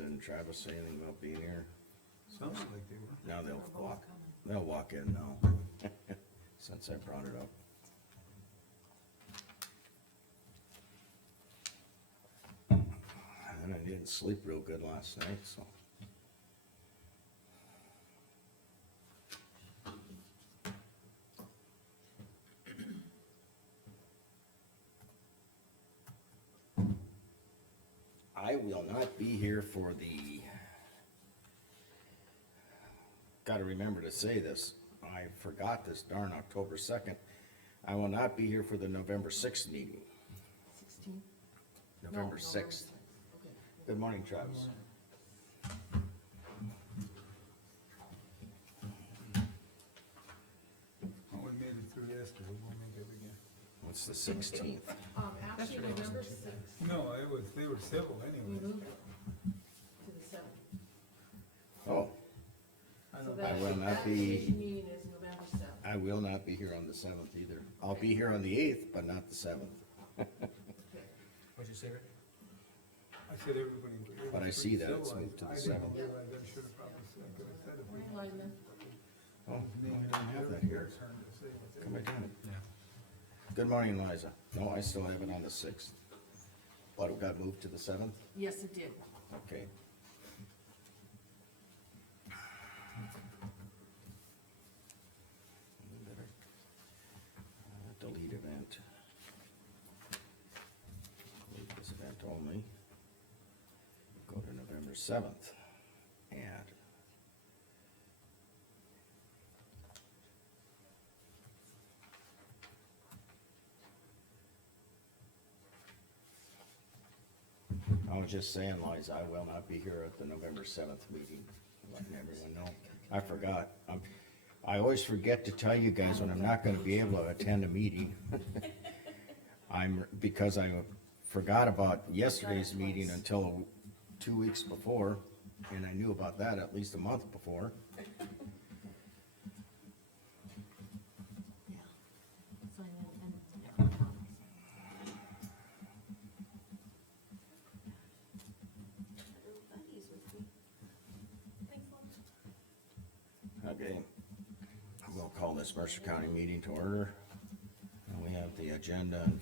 and Travis say anything about being here? Sounds like they were. Now they'll walk in now, since I brought it up. And I didn't sleep real good last night, so. I will not be here for the, gotta remember to say this, I forgot this darn October 2nd. I will not be here for the November 6th meeting, 16? November No, 6th. Okay. Good morning, Travis. Oh, we made it through yesterday, we'll make it again. What's the 16th? Actually, November sixth, No, they were civil we anyway. moved it to the seventh. Oh, I So don't, that, will not that be- commission meeting is November seventh. I will not be here on the 7th either. I'll be here on the 8th, but not the 7th. What'd you say, Rick? I said everybody. it But I was see pretty that it's civilized. moved to the I didn't 7th. realize, I should've probably said, I could've said if we. Morning, Liza. Oh, Name I it, don't have that it was here. your turn to say it. Come again. Yeah. Good morning, Liza. No, I still have it on the 6th. But it got moved to the 7th? Yes, it did. Okay. Delete event. Delete this event only. Go to November 7th. Add. I was just saying, Liza, I will not be here at the November 7th meeting, letting everyone know. I forgot. I always forget to tell you guys when I'm not gonna be able to attend a meeting. Because I forgot about yesterday's meeting until 2 weeks before, and I knew about that at least a month before. Yeah. Sign in and, yeah. Okay, we'll call this Mercer County meeting to order. And we have the agenda in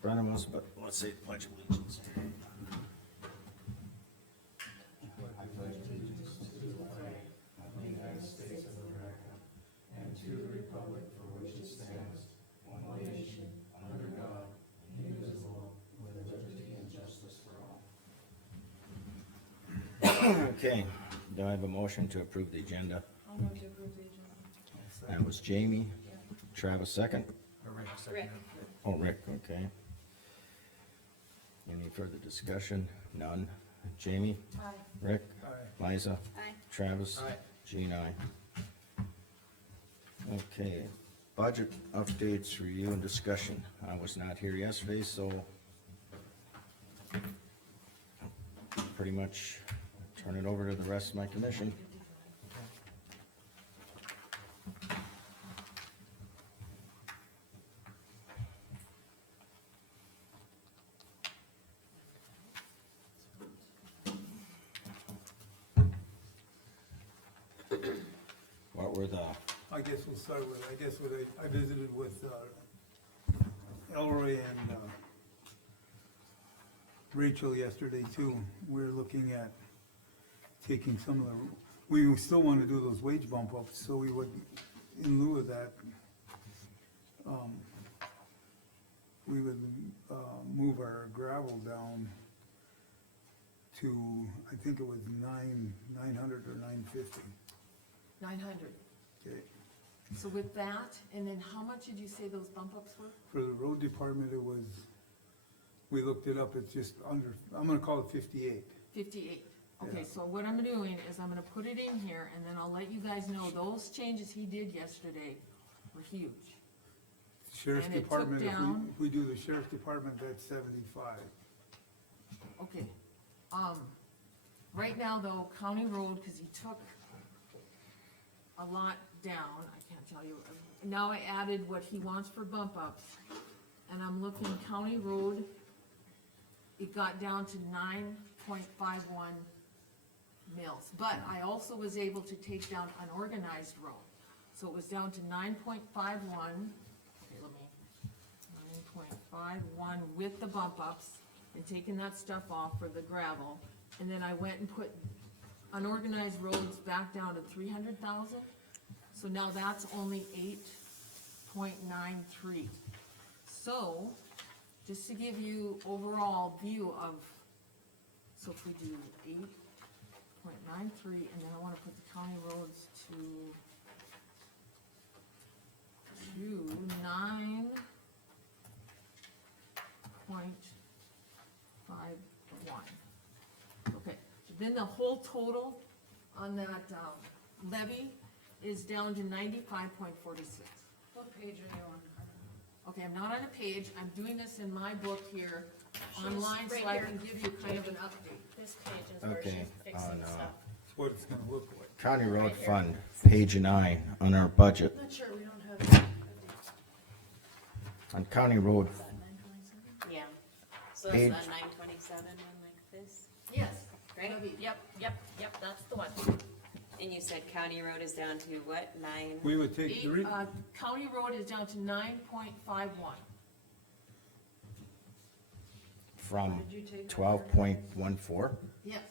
front of us, but let's say the pledge of allegiance. Okay, do I have a motion to approve the agenda? I'll move to approve the agenda. That was Jamie. Travis second. Or Rick, second. Oh, Rick, okay. Any further discussion? None. Jamie? Aye. Rick? Aye. Liza? Aye. Travis? Aye. Jean, aye. Okay, budget updates, review and discussion. I was not here yesterday, so pretty much turn it over to the rest of my commission. What were the, I guess we'll start with, I visited with, Elroy and, Rachel yesterday too. We're looking at taking some of the, we still wanna do those wage bump ups, so we would, in lieu of that, we would, move our gravel down to, I think it was 900 or 950, 900. okay? So with that, and then how much did you say those bump ups were? For the road department, it was, we looked it up, it's just under, I'm gonna call it 58. 58. Okay, Yeah. so what I'm doing is I'm gonna put it in here, and then I'll let you guys know, those changes he did yesterday were huge. Sheriff's And it took Department, down- if we do the sheriff's department, that's 75. Okay, right now though, county road, cause he took a lot down, I can't tell you, now I added what he wants for bump ups, and I'm looking county road, it got down to 8.51 mills. But I also was able to take down unorganized road. So it was down to 9.51, okay, let me, 9.51 with the bump ups and taking that stuff off for the gravel. And then I went and put unorganized roads back down to 300,000. So now that's only 8.93. So, just to give you overall view of, so if we do 8.93, and then I wanna put the county roads to 9.51. Okay, then the whole total on that, levy is down to 95.46. What page are you on? Okay, I'm not on a page, I'm doing this in my book here, She's online, so right I here. can give you kind of an update. This page is where Okay, she's fixing on, stuff. That's what it's gonna look like. County Road Right here. Fund, page 9, on our budget, I'm not sure, we don't have a date. on County Road, Is that 927? Yeah, so Page- that's the 927 one like this, Yes. right? Levy. Yep, that's the one. And you said county road is down to what, 9? We would take three, County road is down to 9.51. from What did you take? 12.14. Yes,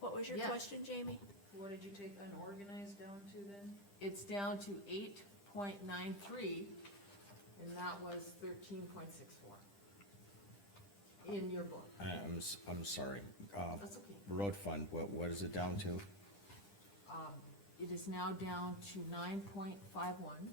What was your Yeah. question, Jamie? What did you take unorganized down to then? it's down to 8.93, and that was 13.64. In your book, I'm sorry, that's okay. road fund, what is it down to? It is now down to 9.51.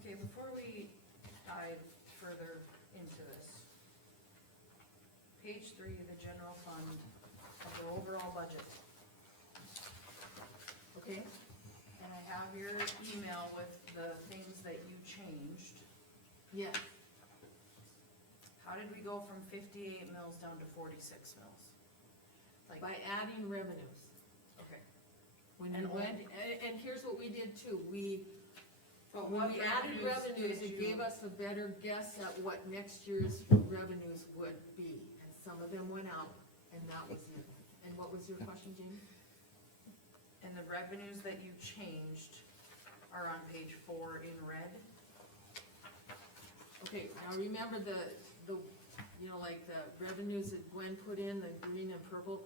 Okay, before we dive further into this, page 3, the general fund of the overall budget. Okay, And I have your email with the things that you changed. yes, How did we go from 58 mils down to 46 mils? Like, by adding revenues. okay. When we And went, and here's what we did too, But when what we added revenues, did it you- gave us a better guess at what next year's revenues would be. And some of them went out, and that was it. And what was your question, Jamie? And the revenues that you changed are on page 4 in red. Okay, now remember the, you know, like the revenues that Gwen put in, the green and purple?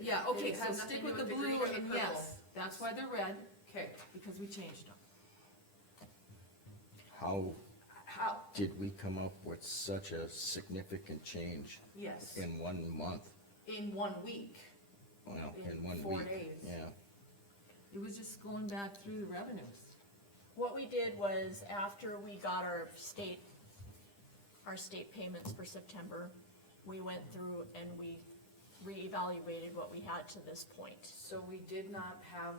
Yeah, okay, it so has nothing stick to do with the green blue or the and purple. yes, that's why they're red, Okay, because we changed them. How how, did we come up with such a significant change yes, in 1 month? in 1 week. Well, In in 1 week. 4 days. Yeah, It was just going back through the revenues. What we did was, after we got our state payments for September, we went through and we reevaluated what we had to this point. So we did not have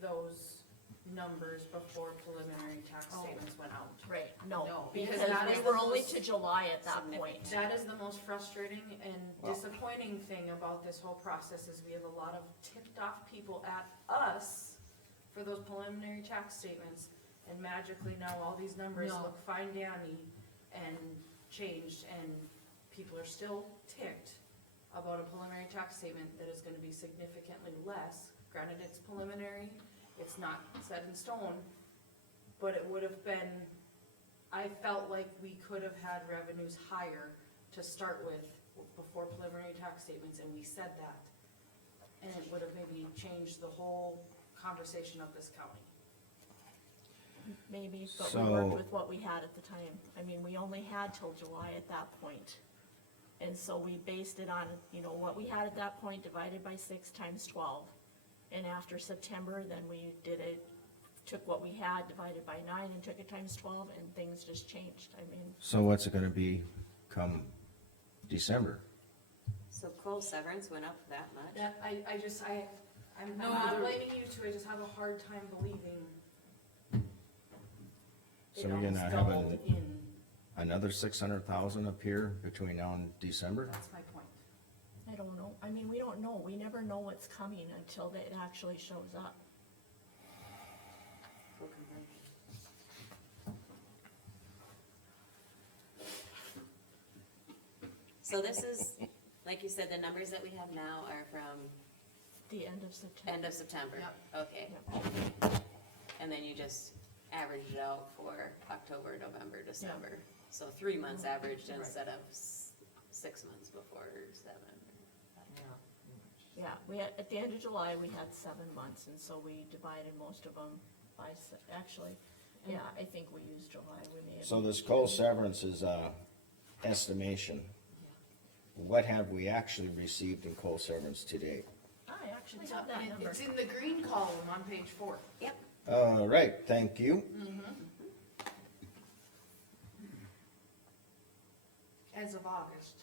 those numbers before preliminary tax Oh. statements went out. Right, no, No, because because that we is were the only most to July at that point. That is the most frustrating and Wow. disappointing thing about this whole process, is we have a lot of ticked off people at us for those preliminary tax statements, and magically now all these numbers No. look fine dandy and changed, and people are still ticked about a preliminary tax statement that is gonna be significantly less. Granted, it's preliminary, it's not set in stone, but it would have been, I felt like we could have had revenues higher to start with before preliminary tax statements, and we said that. And it would have maybe changed the whole conversation of this county. Maybe, but we So- worked with what we had at the time. I mean, we only had till July at that point. And so we based it on, you know, what we had at that point divided by 6 times 12. And after September, then we did it, took what we had divided by 9 and took it times 12, and things just changed. I mean, so what's it gonna be come December? So Cole severance went up that much? That, I'm No, not there- blaming you two, I just have a hard time believing So it we're gonna almost have doubled in, another 600,000 up here between now and December? that's my point. I don't know, I mean, we don't know, we never know what's coming until it actually shows up. Full conversion. So this is, like you said, the numbers that we have now are from The end of September. end of September? Yep. Okay, Yep. and then you just averaged it out for October, November, December. So 3 months averaged Right. instead of 6 months before, or 7. Yeah, we had, at the end of July, we had 7 months, and so we divided most of them by, actually, yeah, I think we used July, we may have. So this coal severance is a estimation. What have we actually received in coal severance today? I actually have that number. It's in the green column on page 4. Yep, All right, thank you. As of August.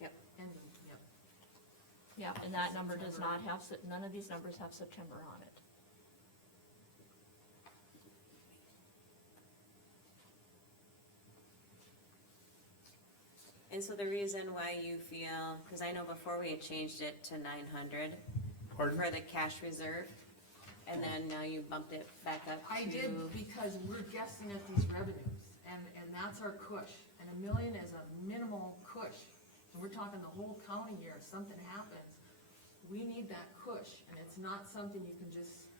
yep. Ending, yep. Yeah, and that number does not have, none of these numbers have September on it. And so the reason why you feel, cause I know before we had changed it to 900 Pardon? for the cash reserve, and then now you bumped it back up to. I did because we're guessing at these revenues, and that's our cush, and $1 million is a minimal cush. And we're talking the whole county year, if something happens, we need that cush, and it's not something you can just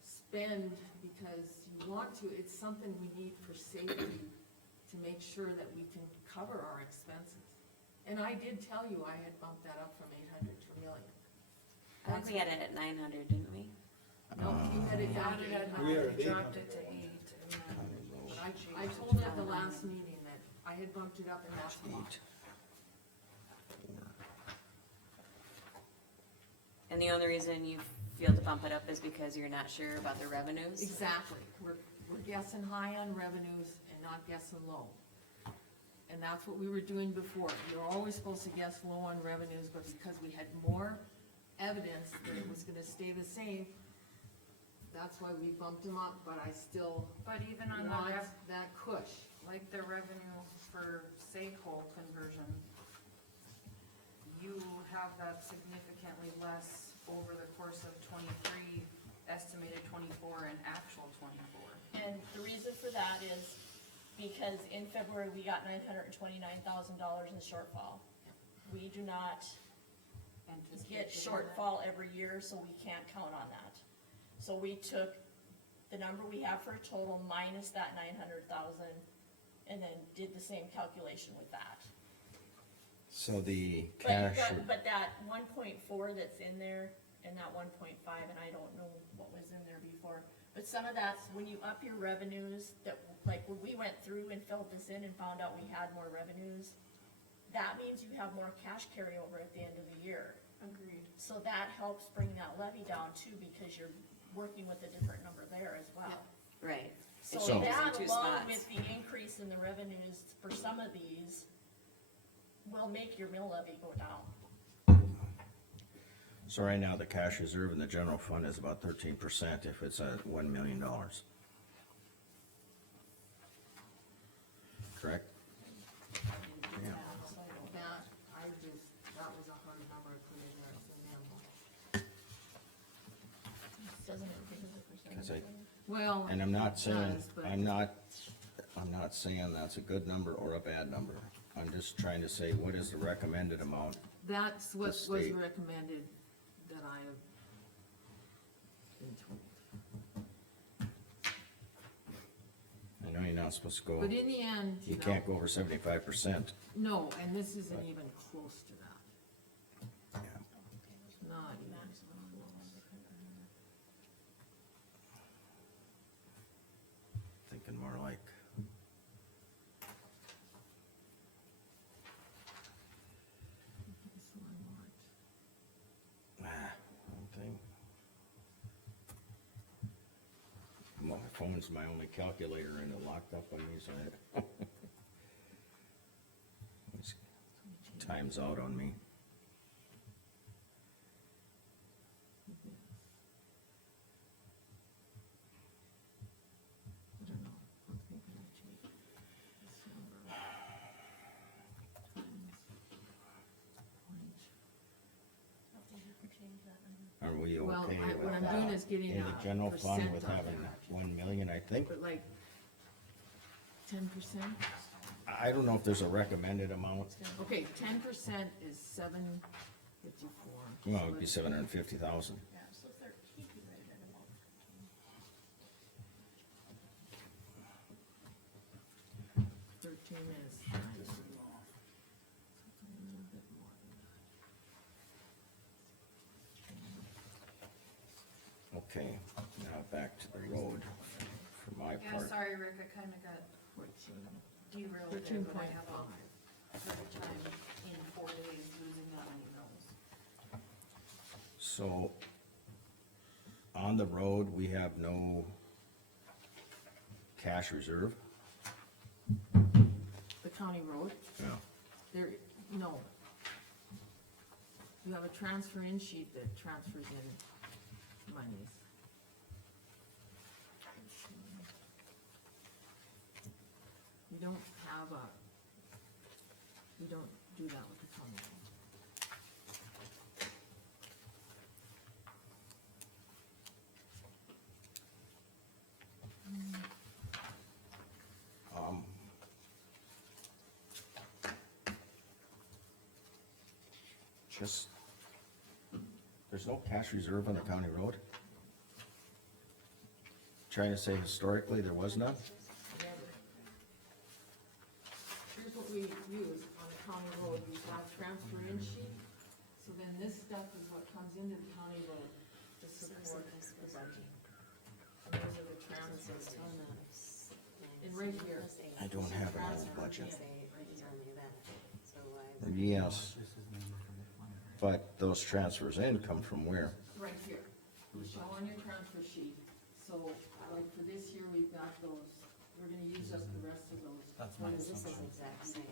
spend because you want to, it's something we need for safety, to make sure that we can cover our expenses. And I did tell you I had bumped that up from 800 to $1 million. I think we had it at 900, didn't we? No, you had it down to We are 800. at Dropped 800. it to 8, and then But I told her at the last meeting that I had bumped it up and that's why. And the only reason you feel to bump it up is because you're not sure about the revenues? Exactly, we're guessing high on revenues and not guessing low. And that's what we were doing before, you're always supposed to guess low on revenues, but because we had more evidence that it was gonna stay the same, that's why we bumped them up, but I still but even on the want that cush. like the revenue for, say, coal conversion, you have that significantly less over the course of 23, estimated 24, and actual 24. And the reason for that is because in February, we got $929,000 in shortfall. We do not get shortfall every year, so we can't count on that. So we took the number we have for a total minus that 900,000, and then did the same calculation with that. So the But, cash, but that 1.4 that's in there, and that 1.5, and I don't know what was in there before, but some of that's, when you up your revenues, that, like, when we went through and filled this in and found out we had more revenues, that means you have more cash carryover at the end of the year. Agreed. So that helps bring that levy down too, because you're working with a different number there as well. Right. So So- that, Two along spots. with the increase in the revenues for some of these, will make your mill levy go down. so right now, the cash reserve in the general fund is about 13% if it's at $1 million. Correct? Yeah. So, That, that was a hard number to put in there, it's a minimal. doesn't it give us a percentage? 'Cause I- Well. And I'm not it saying, does, but- I'm not saying that's a good number or a bad number. I'm just trying to say, what is the recommended amount? That's what was state. recommended that I have been told. I know you're not supposed to go, But in the end, you you know, can't go over 75%. no, and this isn't even close to that, Yeah. not even close. Thinking more like, So I want, one thing. My phone's my only calculator and it locked up on me, so it it's time's out on me. I don't know, I'm thinking I take December times 24. okay what with I'm doing that. is getting In the a general fund percent with of having that. 1 million, I think. But like 10%? I don't know if there's a recommended amount. Okay, 10% is 754. Well, it would be 750,000. Yeah, so 13, right at about. 13 is. Okay, now back to the road for my Yeah, part. sorry, Rick, I kinda got 14. derailed there, but I have a 13.5. hard time in 4 days losing that many mills. So, on the road, we have no cash reserve? The county road, Yeah. there, no. You have a transfer in sheet that transfers in monies. You don't have a, you don't do that with the county road. Um, Just, there's no cash reserve on the county road? Trying to say historically there was none? Never. Here's what we use on the county road, we have transfer in sheet, so then this stuff is what comes into the county road to support the budget. And those are the transfers. And right here. I don't have an old budget. So why? Yes, but those transfers in come from where? Right here, you show on your transfer sheet, so like for this year, we've got those, we're gonna use up the rest of those. That's my This is assumption. exact same.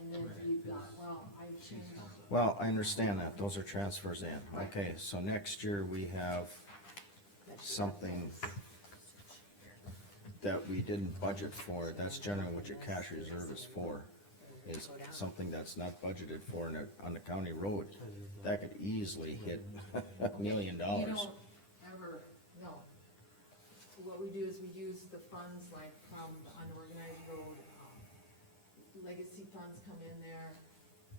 And then you've got, well, I changed, Well, I understand that, those are transfers in. Okay, so next year we have something that we didn't budget for, that's generally what your cash reserve is for, is something that's not budgeted for on the county road. That could easily hit $1 million. you don't ever, no. What we do is we use the funds like from the unorganized road, legacy funds come in there,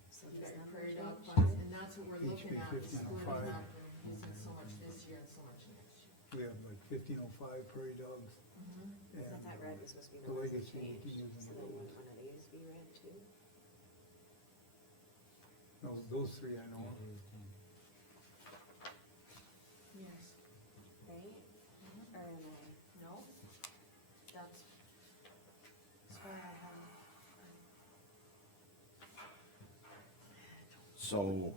So you does got your that prairie change? dog funds, and that's what we're looking HB at, is 1505. splitting up and using so much this year and so much next year. We have like 1505 prairie dogs. I thought that red was supposed to be The the ones that legacy would be changed, using so the then road. would one of these be red too? No, those three I know. Yes. Right? Or am I? No, that's where I have. So,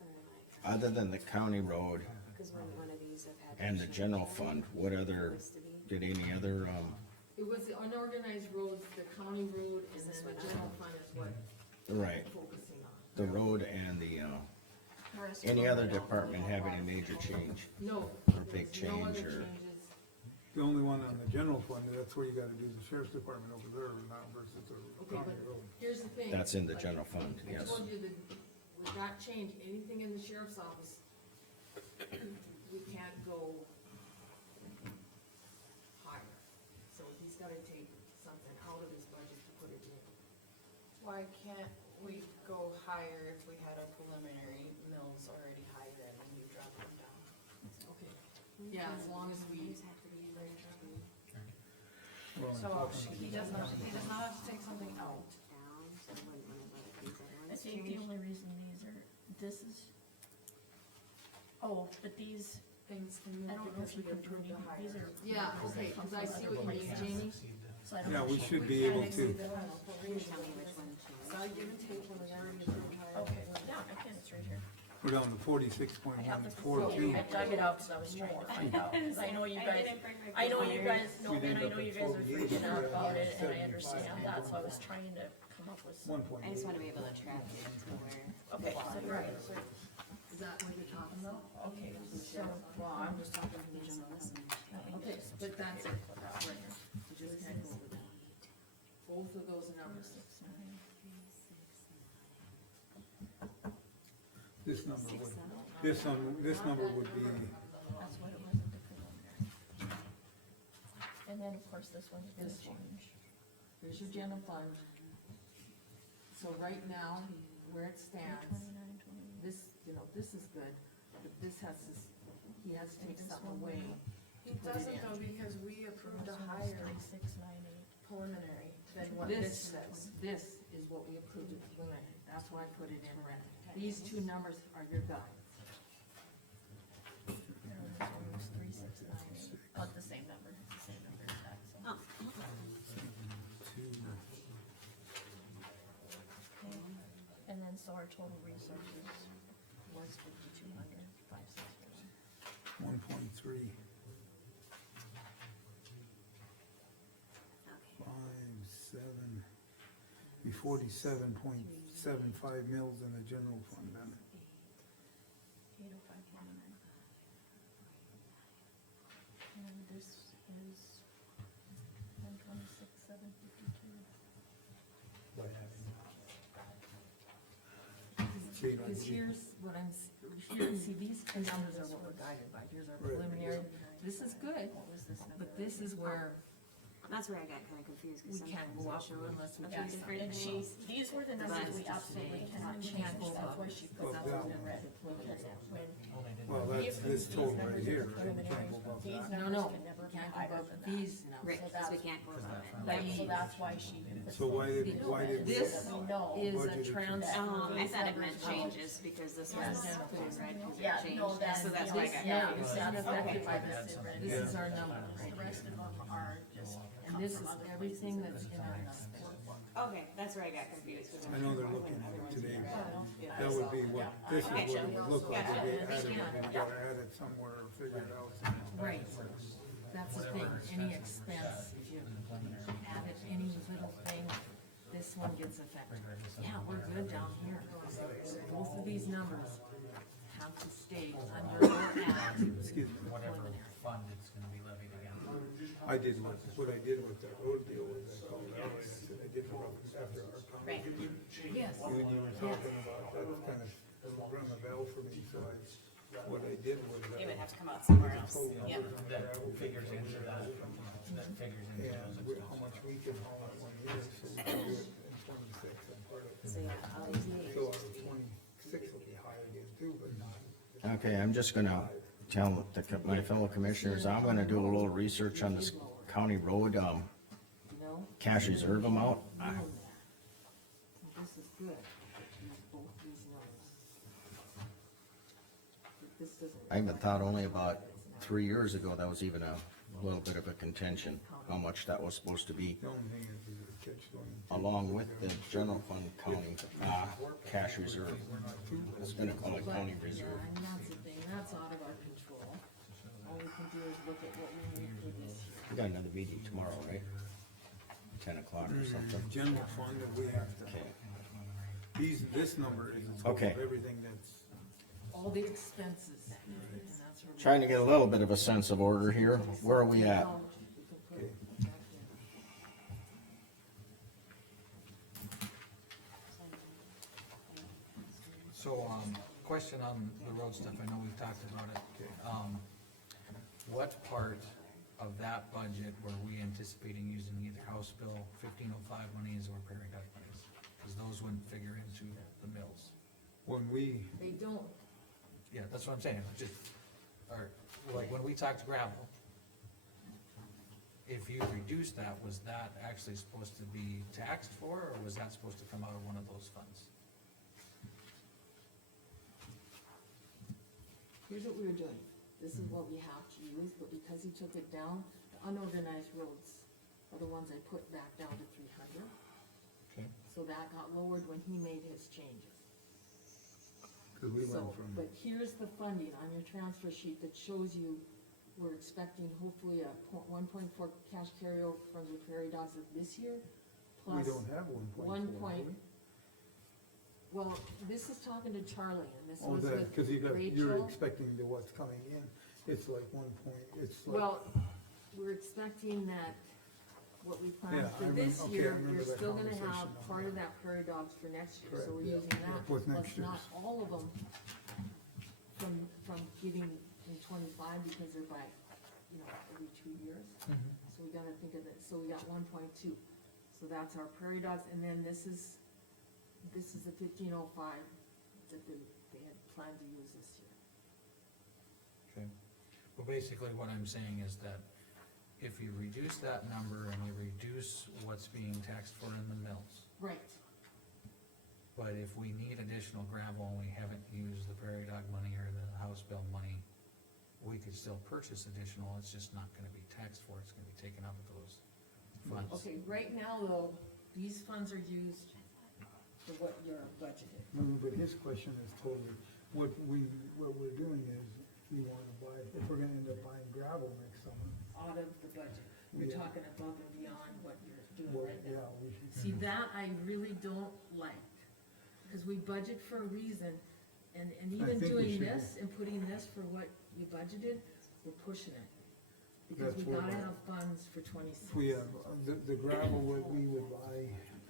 Or am I? other than the county road Cause when one of these have had. and the to general change fund, what other, used to be. did any other, It was the unorganized roads, the county road, and Is this then the what general fund is what right, we're focusing on. the road and the, The rest any of other them, department have any major change? No. Or big there's no other change, or- changes. The only one on the general fund, that's where you gotta do the sheriff's department over there, not versus the Okay, county but road. here's the thing. That's in the general fund, I yes. told you that with that change, anything in the sheriff's office, we can't go higher. So he's gotta take something out of his budget to put it in. Why can't we go higher if we had our preliminary mills already higher and then you drop them down? Okay. Yeah, as long as we, Well, I'm So talking- he does not have to take something out. Down, so I wouldn't wanna let these other I ones think the change. only reason these are, this is, oh, but these, Things can move I don't know if because you we can do approved the anything, these higher. are. yeah, numbers that okay, come cause I from see other what you mean, places. Jamie. So I don't Yeah, know we if should you- be Can't able exceed to, the limit. You can tell me which one changed. So I give and take when we already approved higher. Okay, yeah, I can, it's right here. we're down to 46.142. I have the, I dug it out because I was trying to find out, 'cause I know you guys, I know you guys, no, We and ended I up know at you guys are 48, freaking out yeah, about it, and I 75. understand that, so I was trying to come up with some. 1.8. I just wanna be able to track it to where. Okay, so right, Is that what you're talking about? okay, so, Well, I'm just talking from the general fund. Okay, but that's it, right here. You just can't go over that. Both of those numbers. 6, 9, This number would, this number would be, That's what it was at the preliminary. And then, of course, this one's gonna This one. change. Here's your general fund. So right now, where it stands, 29, 28. this, you know, this is good, but this has to, he has to take something away. He doesn't though, because we approved a higher 3698. preliminary than what this says. This is what we approved at the preliminary, that's why I put it in red. These two numbers are your guides. And this one was 3698. Oh, it's the same number, it's the same number as that, so. Okay. And then, so our total resources was 5,200, 561. 1.3. 7, be 47.75 mils in the general fund then. 805.99. And this is 126,752. By having. Because here's what I'm, here, see, these numbers are what we're guided by, here's our Right. preliminary, this is good, What was this number? but this is where That's where I got kinda confused, we cause can't sometimes go it up shows unless we a do few different And things. these were the numbers we absolutely cannot change, that's why she put Well, that that one in one. red. Because when Only did. Well, that's this total right here, right? We can't go above these that. No, numbers no, can never be can't higher go above than that. these numbers. Right, So cause we that's- can't go above it. Right, so that's why she. So why did we? This We know. is a Budgeted for- transfer. Oh, I thought it meant numbers will- changes, because this was put in red, cause Yeah, it no, changed, that's- so that's why I got Yeah, confused. this isn't affected by Okay. this, this is our number, The rest of them are just. and this is everything that's in our numbers. Okay, that's where I got confused. 'cause I know they're looking at it today, Yeah. that would be what, this is what it would look like if we Gotcha. added, it. We gotta add it somewhere or figure it out. Right, that's the thing, any expense, if you added any little thing, this one gets affected. Yeah, we're good down here, both of these numbers have to stay under or at Excuse me, Whatever preliminary. fund it's gonna be levied again. I did what I did with that road deal was I called out, I said, I did it after our Right. conversation. Yes, You and you were talking about, that kind of rung a bell for me, so what I did was. It would have to come out somewhere else, total yep. numbers on That gravel figures into that, that figures into and those how much we can haul at 1 year, so we can do it in 26 and part of it. So yeah, all these numbers. So our 26 will be high again too, but not. Okay, I'm just gonna tell my fellow commissioners, I'm gonna do a little research on this county road, you know, cash reserve amount. this is good, both these numbers. This doesn't. I even thought only about 3 years ago, that was even a little bit of a contention, how much that was supposed to be, The only thing is the catch going. along with the general fund county, cash reserve. I was gonna call it county Yeah, reserve. and that's the thing, that's out of our control. All we can do is look at what we need for this year. We got another meeting tomorrow, right? 10 o'clock or something. General fund that we have to, Okay, this number is the total Okay. of everything that's. All the expenses, and that's where. trying to get a little bit of a sense of order here. Where are we at? We can put it back in. So, question on the road stuff, I know we've talked about it. What part of that budget were we anticipating using either House Bill 1505 monies or prairie dog monies? Cause those wouldn't figure into the mills. When we, They don't, Yeah, that's what I'm saying, just, or, like, when we talked gravel, if you reduce that, was that actually supposed to be taxed for, or was that supposed to come out of one of those funds? here's what we were doing, this is what we have to use, but because he took it down, the unorganized roads are the ones I put back down to 300. Okay. So that got lowered when he made his changes. cause we So, went from, but here's the funding on your transfer sheet that shows you, we're expecting hopefully a 1.4 cash carryover from the prairie dogs of this year, we plus don't have 1.4. 1 point. Well, this is talking to Charlie, and this Oh, was that, with cause you're Rachel. expecting the what's coming in, it's like 1 point, it's like. Well, we're expecting that what we planned Yeah, for I this okay, I year, remember you're that still gonna have conversation now. part of that prairie dogs for next year, so Correct, we're yeah, using yeah, that, with plus next not year's. all of them from getting in twenty-five, because they're by, every 2 years. So we gotta think of it, so we got 1.2, so that's our prairie dogs, and then this is the 1505 that they had planned to use this year. Okay, well, basically what I'm saying is that if you reduce that number and you reduce what's being taxed for in the mills, Right. but if we need additional gravel and we haven't used the prairie dog money or the House bill money, we could still purchase additional, it's just not gonna be taxed for, it's gonna be taken out of those funds. Okay, right now though, these funds are used for what you're budgeted. But his question is totally, what we're doing is, we wanna buy, if we're gonna end up buying gravel next summer, Out of the budget, you're Yeah. talking above and beyond what you're doing well, right now. yeah, we should. See, that I really don't like, cause we budget for a reason, and even think we doing should- this and putting this for what you budgeted, we're pushing it. Because we That's what gotta I- have funds for 26. If we have, the gravel, what we would buy,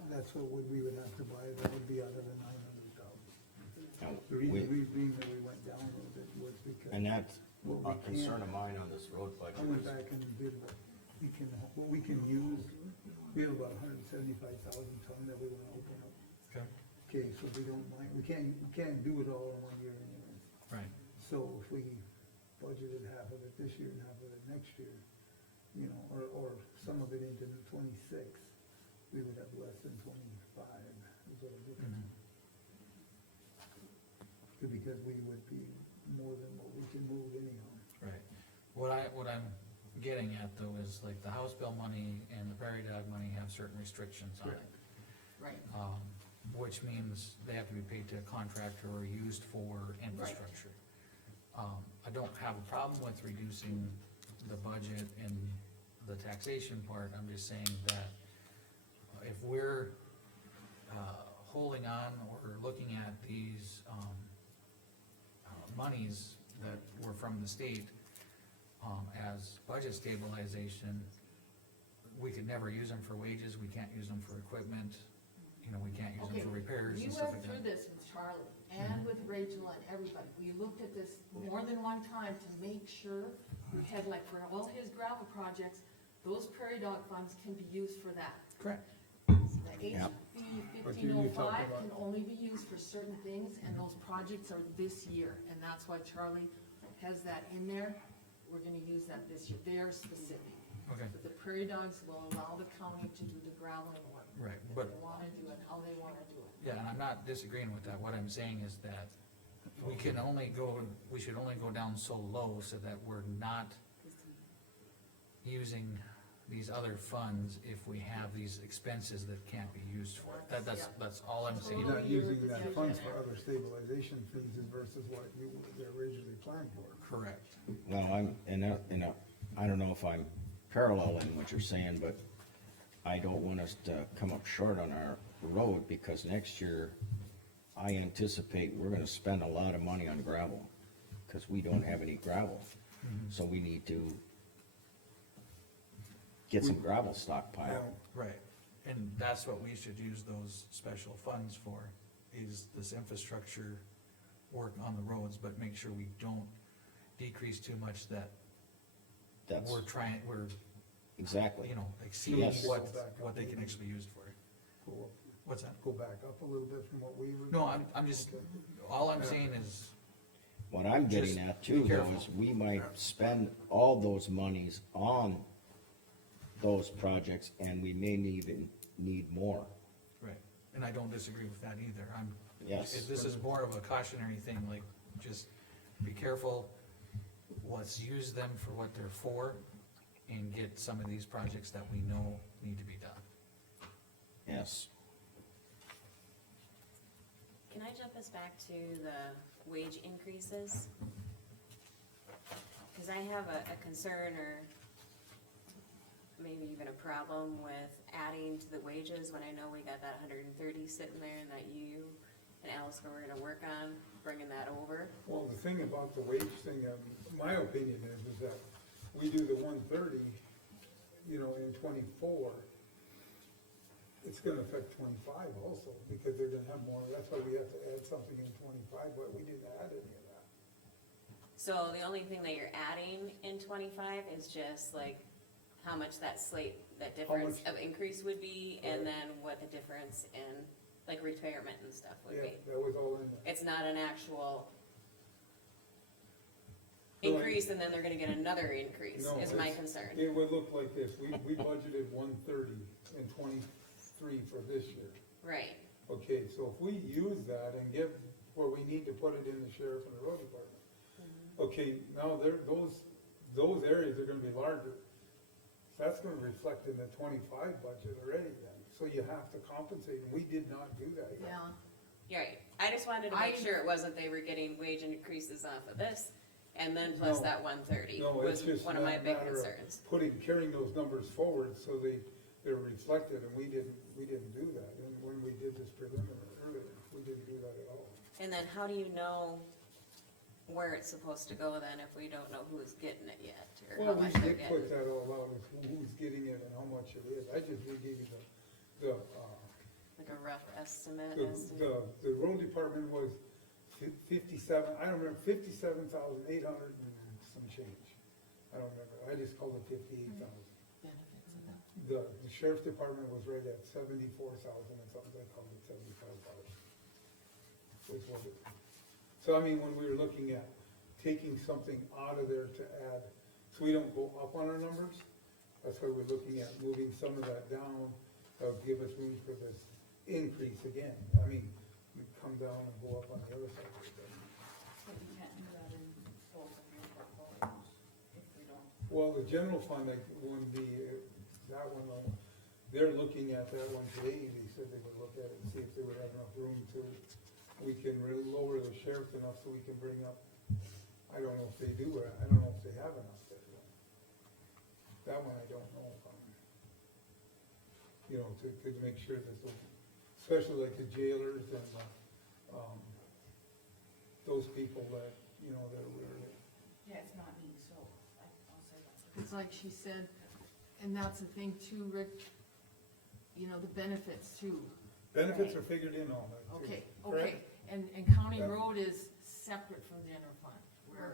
that's what we would have to buy, that would be out of the 900,000. Now, The reason being that we went down a little bit was because. And that's What we a concern can- of mine on this road I budget went is, back and did what we can use, we have about 175,000 ton that we wanna open up. Okay. Okay, so we don't mind, we can't do it all in 1 year anyways. Right, So if we budgeted half of it this year and half of it next year, or some of it into 26, we would have less than 25, is what I'm looking at. Because we would be more than what we can move anyhow. right. What I'm getting at though is like the House bill money and the prairie dog money have certain restrictions on it. Right, Which means they have to be paid to a contractor or used for infrastructure. I don't have a problem with reducing the budget and the taxation part, I'm just saying that if we're, holding on or looking at these, monies that were from the state, as budget stabilization, we could never use them for wages, we can't use them for equipment, we can't use them okay, for repairs we and stuff went like through that. this with Charlie and with Rachel and everybody, we looked at this more than one time to make sure we had, like, for all his gravel projects, those prairie dog funds can be used for that. Correct. The Yeah. HB But 1505 you're talking about- can only be used for certain things, and those projects are this year, and that's why Charlie has that in there. We're gonna use that this year, they're specific. Okay, But the prairie dogs will allow the county to do the graveling work. right, If but, they wanna do it, how they wanna do it. yeah, and I'm not disagreeing with that, what I'm saying is that we should only go down so low so that we're not using these other funds if we have these expenses that can't be used for it. That's all I'm saying. You're not Totally using your that funds decision. for other stabilization fees versus what you were originally planned for. Correct. well, I don't know if I'm paralleling what you're saying, but I don't want us to come up short on our road, because next year, I anticipate we're gonna spend a lot of money on gravel, cause we don't have any gravel. So we need to get some gravel stockpile. Now, Right, and that's what we should use those special funds for, is this infrastructure work on the roads, but make sure we don't decrease too much that That's, we're, exactly. exceeding Yes. what they can actually be used for. go up- What's that? Go back up a little bit from what we were. No, I'm just, all I'm saying is, What I'm getting Just at too, be though, careful. is we might spend all those monies on those projects, and we may even need more. right, and I don't disagree with that either, Yes. this is more of a cautionary thing, like, just be careful, let's use them for what they're for, and get some of these projects that we know need to be done. Yes. Can I jump us back to the wage increases? Cause I have a concern or maybe even a problem with adding to the wages when I know we got that 130 sitting there and that you and Alice were gonna work on bringing that over. Well, the thing about the wage thing, my opinion is that we do the 130, in 24. It's gonna affect 25 also, because they're gonna have more, that's why we have to add something in 25, but we didn't add any of that. So the only thing that you're adding in 25 is just like how much that difference much? of increase would be, and Right. then what the difference in like retirement and stuff would Yeah, be. that was all in there. It's not an actual No, increase and then they're gonna get another increase, No, is my it's- concern. It would look like this, we budgeted 130 in 23 for this year. Right, Okay, so if we use that and give where we need to put it in the sheriff and the road department. Okay, now those areas are gonna be larger. That's gonna reflect in the 25 budget already then, so you have to compensate, and we did not do that yet. Yeah, you're right. I just wanted to make sure it wasn't they were getting wage increases off of this, and then plus No. that 130 No, it's was just one of my big matter of concerns. carrying those numbers forward so they're reflected, and we didn't do that. And when we did this preliminary earlier, we didn't do that at all. And then how do you know where it's supposed to go then if we don't know who's getting it yet, or how Well, we much they're did put getting? that all out, as who's getting it and how much it is. I just gave you the, Like a rough estimate the, as to, the road department was 57, I don't remember, 57,800 and some change. I don't remember, I just called it 58,000. benefits of that. The sheriff's department was right at 74,000 and something, I called it 75,000. Was what it, so I mean, when we were looking at taking something out of there to add, so we don't go up on our numbers, that's why we're looking at moving some of that down, that'll give us room for this increase again. I mean, we come down and go up on the other side of it. But you can't do that in both of your portfolios if we don't. Well, the general fund, like, wouldn't be, that one, they're looking at that one today, they said they would look at it and see if they would have enough room to, we can really lower the sheriff enough so we can bring up, I don't know if they do, or I don't know if they have enough there. That one I don't know, you know, to make sure that those, especially like the jailers and, those people that, you know, that were, Yeah, it's not me, so I'll say that. It's like she said, and that's the thing too, Rick, you know, the benefits too. benefits are figured in on that too. Okay, correct? and county Yeah. road is separate from general fund.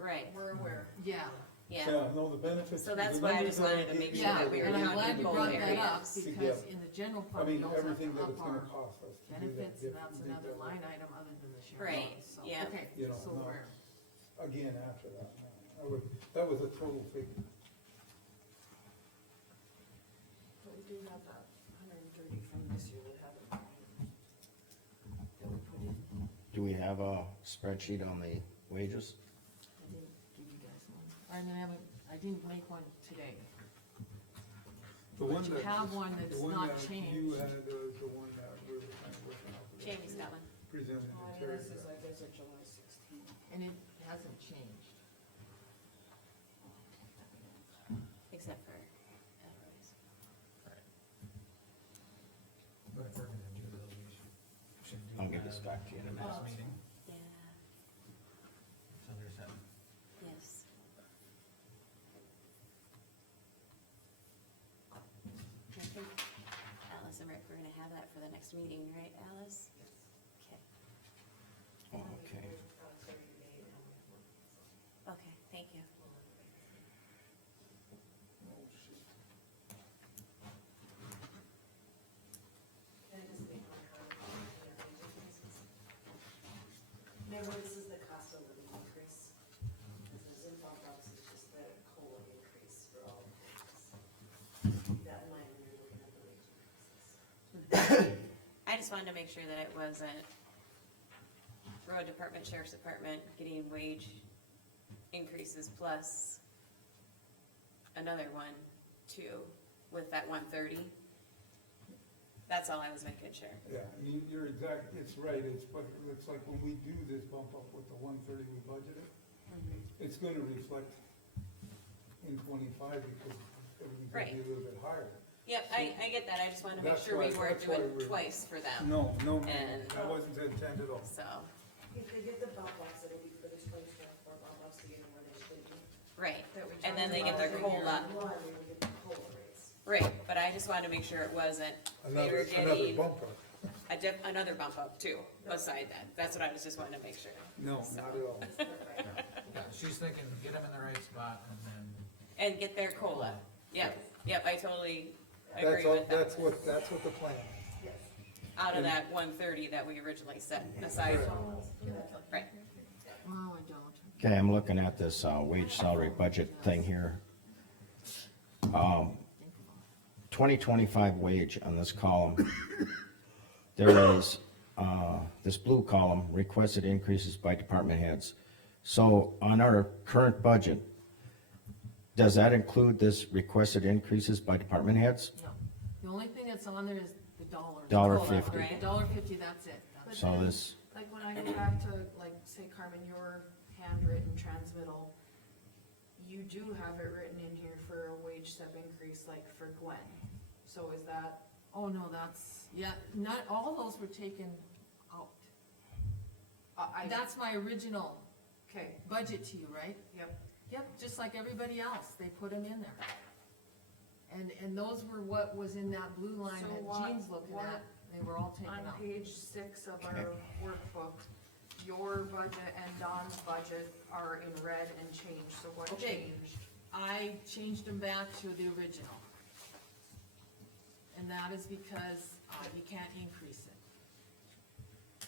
right, We're aware. Yeah, yeah. Yeah, no, the benefits. So that's the why I numbers just wanted that to make gave sure you yeah, that we were and I'm counting glad you both brought that up, areas. because in the general I fund, we mean, also have everything to that up it's gonna our cost us to do that. benefits, and that's different another thing line item other than the sheriff. Right, So, yeah. okay, You know, so no. where, Again, after that, that was a total figure. But we do have that 130 from this year that haven't been used. That we put in. Do we have a spreadsheet on the wages? I didn't give you guys one, I didn't make one today. The But one you that- have one the that's one not that changed. You had, the one that we were kind of working off. of. Jamie's got one, Presented Oh, to and Terry. this is, I guess, a July 16. And it hasn't changed. except for Elroy's. But if we're gonna do those, we should do. I'll give this back to you in a minute. Next meeting, Yeah, so there's that. yes. I think Alice and Rick, we're gonna have that for the next meeting, right, Alice? Okay, Okay. okay, thank you. Remember, this is the cost of living increase. This is in bump ups, it's just the COLA increase for all employees. Keep that in mind when you're looking at the wage increases. I just wanted to make sure that it wasn't road department, sheriff's department getting wage increases plus another one too, with that 130. That's all I was making sure. Yeah, you're exact, it's right, but it's like when we do this bump up with the 130 we budgeted, it's gonna reflect in 25 because everything's gonna be a little bit higher. Yep, I get that, I just wanted to make That's sure we why- weren't that's why doing we're- twice for them, No, And- that wasn't the intent at all. so, If they get the bump ups, it'll be for the 2024 bump ups to get them where they should be. right, That we and then they get their Year COLA, one, they will get the COLA raise. right, but I just wanted to make sure it wasn't, they were Another getting bump up. another bump up too, beside that, that's what I was just wanting to make sure. No, not at all. Yeah, she's thinking, get them in the right spot and then, And get their COLA. Yep, I totally That's agree all, with that. that's what the plan is. Yes. Out of that 130 that we originally set aside. Right. Oh, I don't. Okay, I'm looking at this, wage salary budget thing here. 2025 wage on this column. There is, this blue column, requested increases by department heads. So on our current budget, does that include this requested increases by department heads? No, the only thing that's on there is the dollars. $1.50. Right. $1.50, that's it. That's- So this, Like when I go back to, like, say Carmen, your handwritten transmittal, you do have it written in here for a wage step increase, like for Gwen. So is that, Oh, no, that's, yeah, not, all those were taken out. That's my original okay, budget to you, right? yep. Yep, just like everybody else, they put them in there. And those were what was in that blue line So that what- Jean's looking what- at, they were all taken On out. page 6 of our workbook, your budget and Don's budget are in red and changed, so what Okay. changed? I changed them back to the original. And that is because, you can't increase it.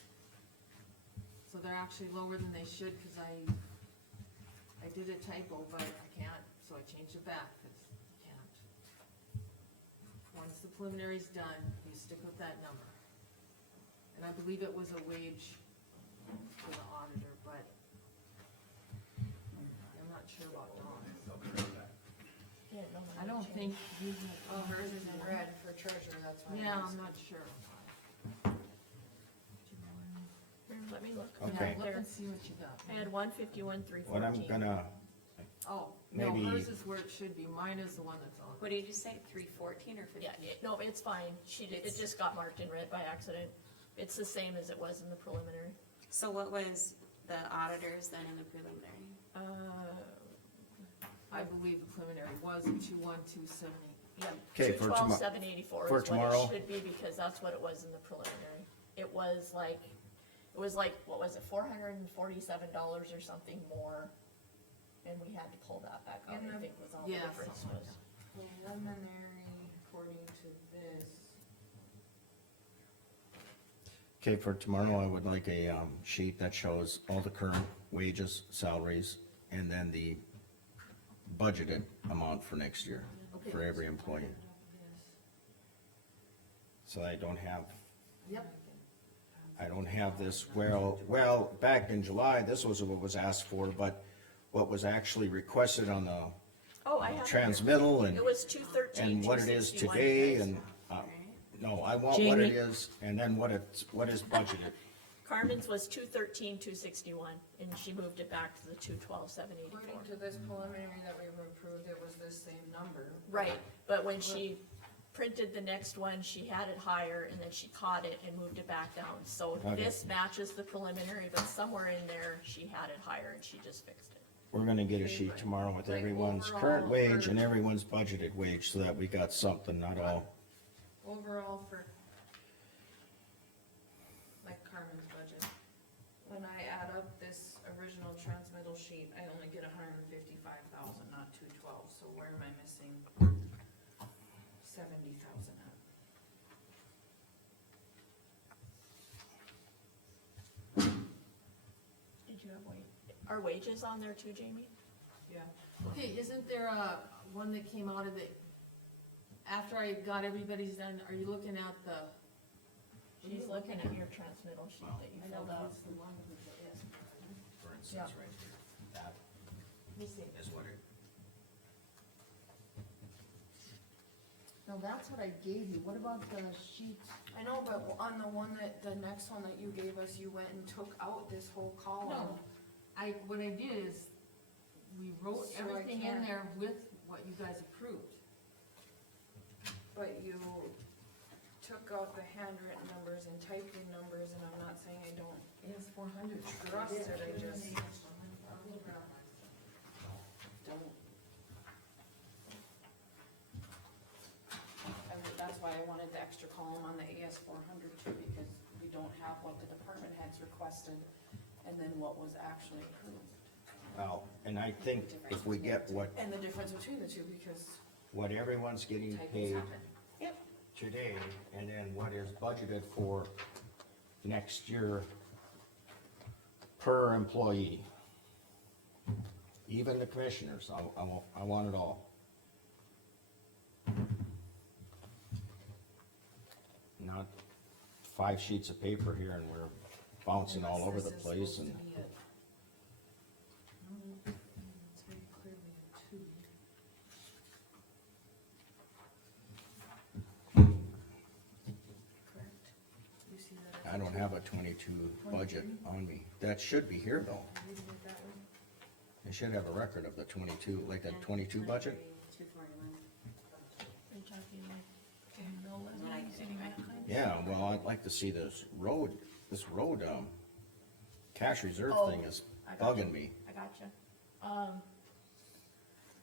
So they're actually lower than they should, cause I did a typo, but I can't, so I changed it back, cause I can't. Once the preliminary's done, you stick with that number. And I believe it was a wage for the auditor, but I'm not sure about Dawn's. Didn't know I that don't changed. think you. Oh, hers is in red for treasurer, that's why. Yeah, I'm I'm asking. not sure. Here, let me look. Okay. Yeah, look and see what you got. I had 151, 314. what I'm gonna, Oh, no, maybe- hers is where it should be, mine is the one that's on. What did you say, 314 or 15? Yeah, no, it's fine. It just got marked in red by accident. It's the same as it was in the preliminary. So what was the auditors then in the preliminary? I believe the preliminary was 21270. Yeah, Okay, for 212, 784 for is what tomorrow. it should be, because that's what it was in the preliminary. It was like, what was it, $447 or something more, and we had to pull that back out, In I the- think was all the Yeah, difference something like was. Preliminary, according to this, okay, for tomorrow, I would like a, sheet that shows all the current wages, salaries, and then the budgeted amount for next year, for every employee. So I don't have, Yep, I don't have this, well, back in July, this was what was asked for, but what was actually requested on the Oh, I have. it here. transmittal and, It was 213, and what it is 261, today, guys. and, no, I want what it Jamie? is, and then what is budgeted. Carmen's was 213, 261, and she moved it back to the 212, 784. according to this preliminary that we approved, it was this same number. Right, but when she printed the next one, she had it higher, and then she caught it and moved it back down. So Okay. this matches the preliminary, but somewhere in there, she had it higher and she just fixed it. We're gonna get a sheet tomorrow with Like everyone's overall current wage for- and everyone's budgeted wage, so that we got something, not all. Overall for, like Carmen's budget, when I add up this original transmittal sheet, I only get 155,000, not 212, so where am I missing 70,000 at? Did you have are wages on there too, Jamie? Yeah. okay, isn't there one that came out of the, after I got everybody's done, are you looking at the? She's looking at your transmittal sheet that you I know, filled out. it's the one with the S. For instance, right here, that Let me see. is what it. No, that's what I gave you, what about the sheet? I know, but on the one that, the next one that you gave us, you went and took out this whole column. No, what I did is, we wrote So I everything in can't- there with what you guys approved. But you took out the handwritten numbers and typed in numbers, and I'm not saying I don't It's 400. trust it, I just don't. That's why I wanted the extra column on the AS 400 too, because we don't have what the department heads requested, and then what was actually approved. Well, and I think if we get And the difference between the two, because what everyone's getting typos paid happen. Yep. today, and then what is budgeted for next year per employee. Even the commissioners, I want it all. Not 5 sheets of paper here and we're bouncing all over the Unless this is place supposed and, to be a- No, it's very clearly a 2. Correct. You see that? I don't have a 22 budget on me. That should be here though. Reading it that way? I should have a record of the 22, like that 22 budget. 241. Are you talking like no That's what I levies get and anyway. that kind of- Yeah, well, I'd like to see this road, cash reserve Oh, thing is I got you. bugging me. I gotcha.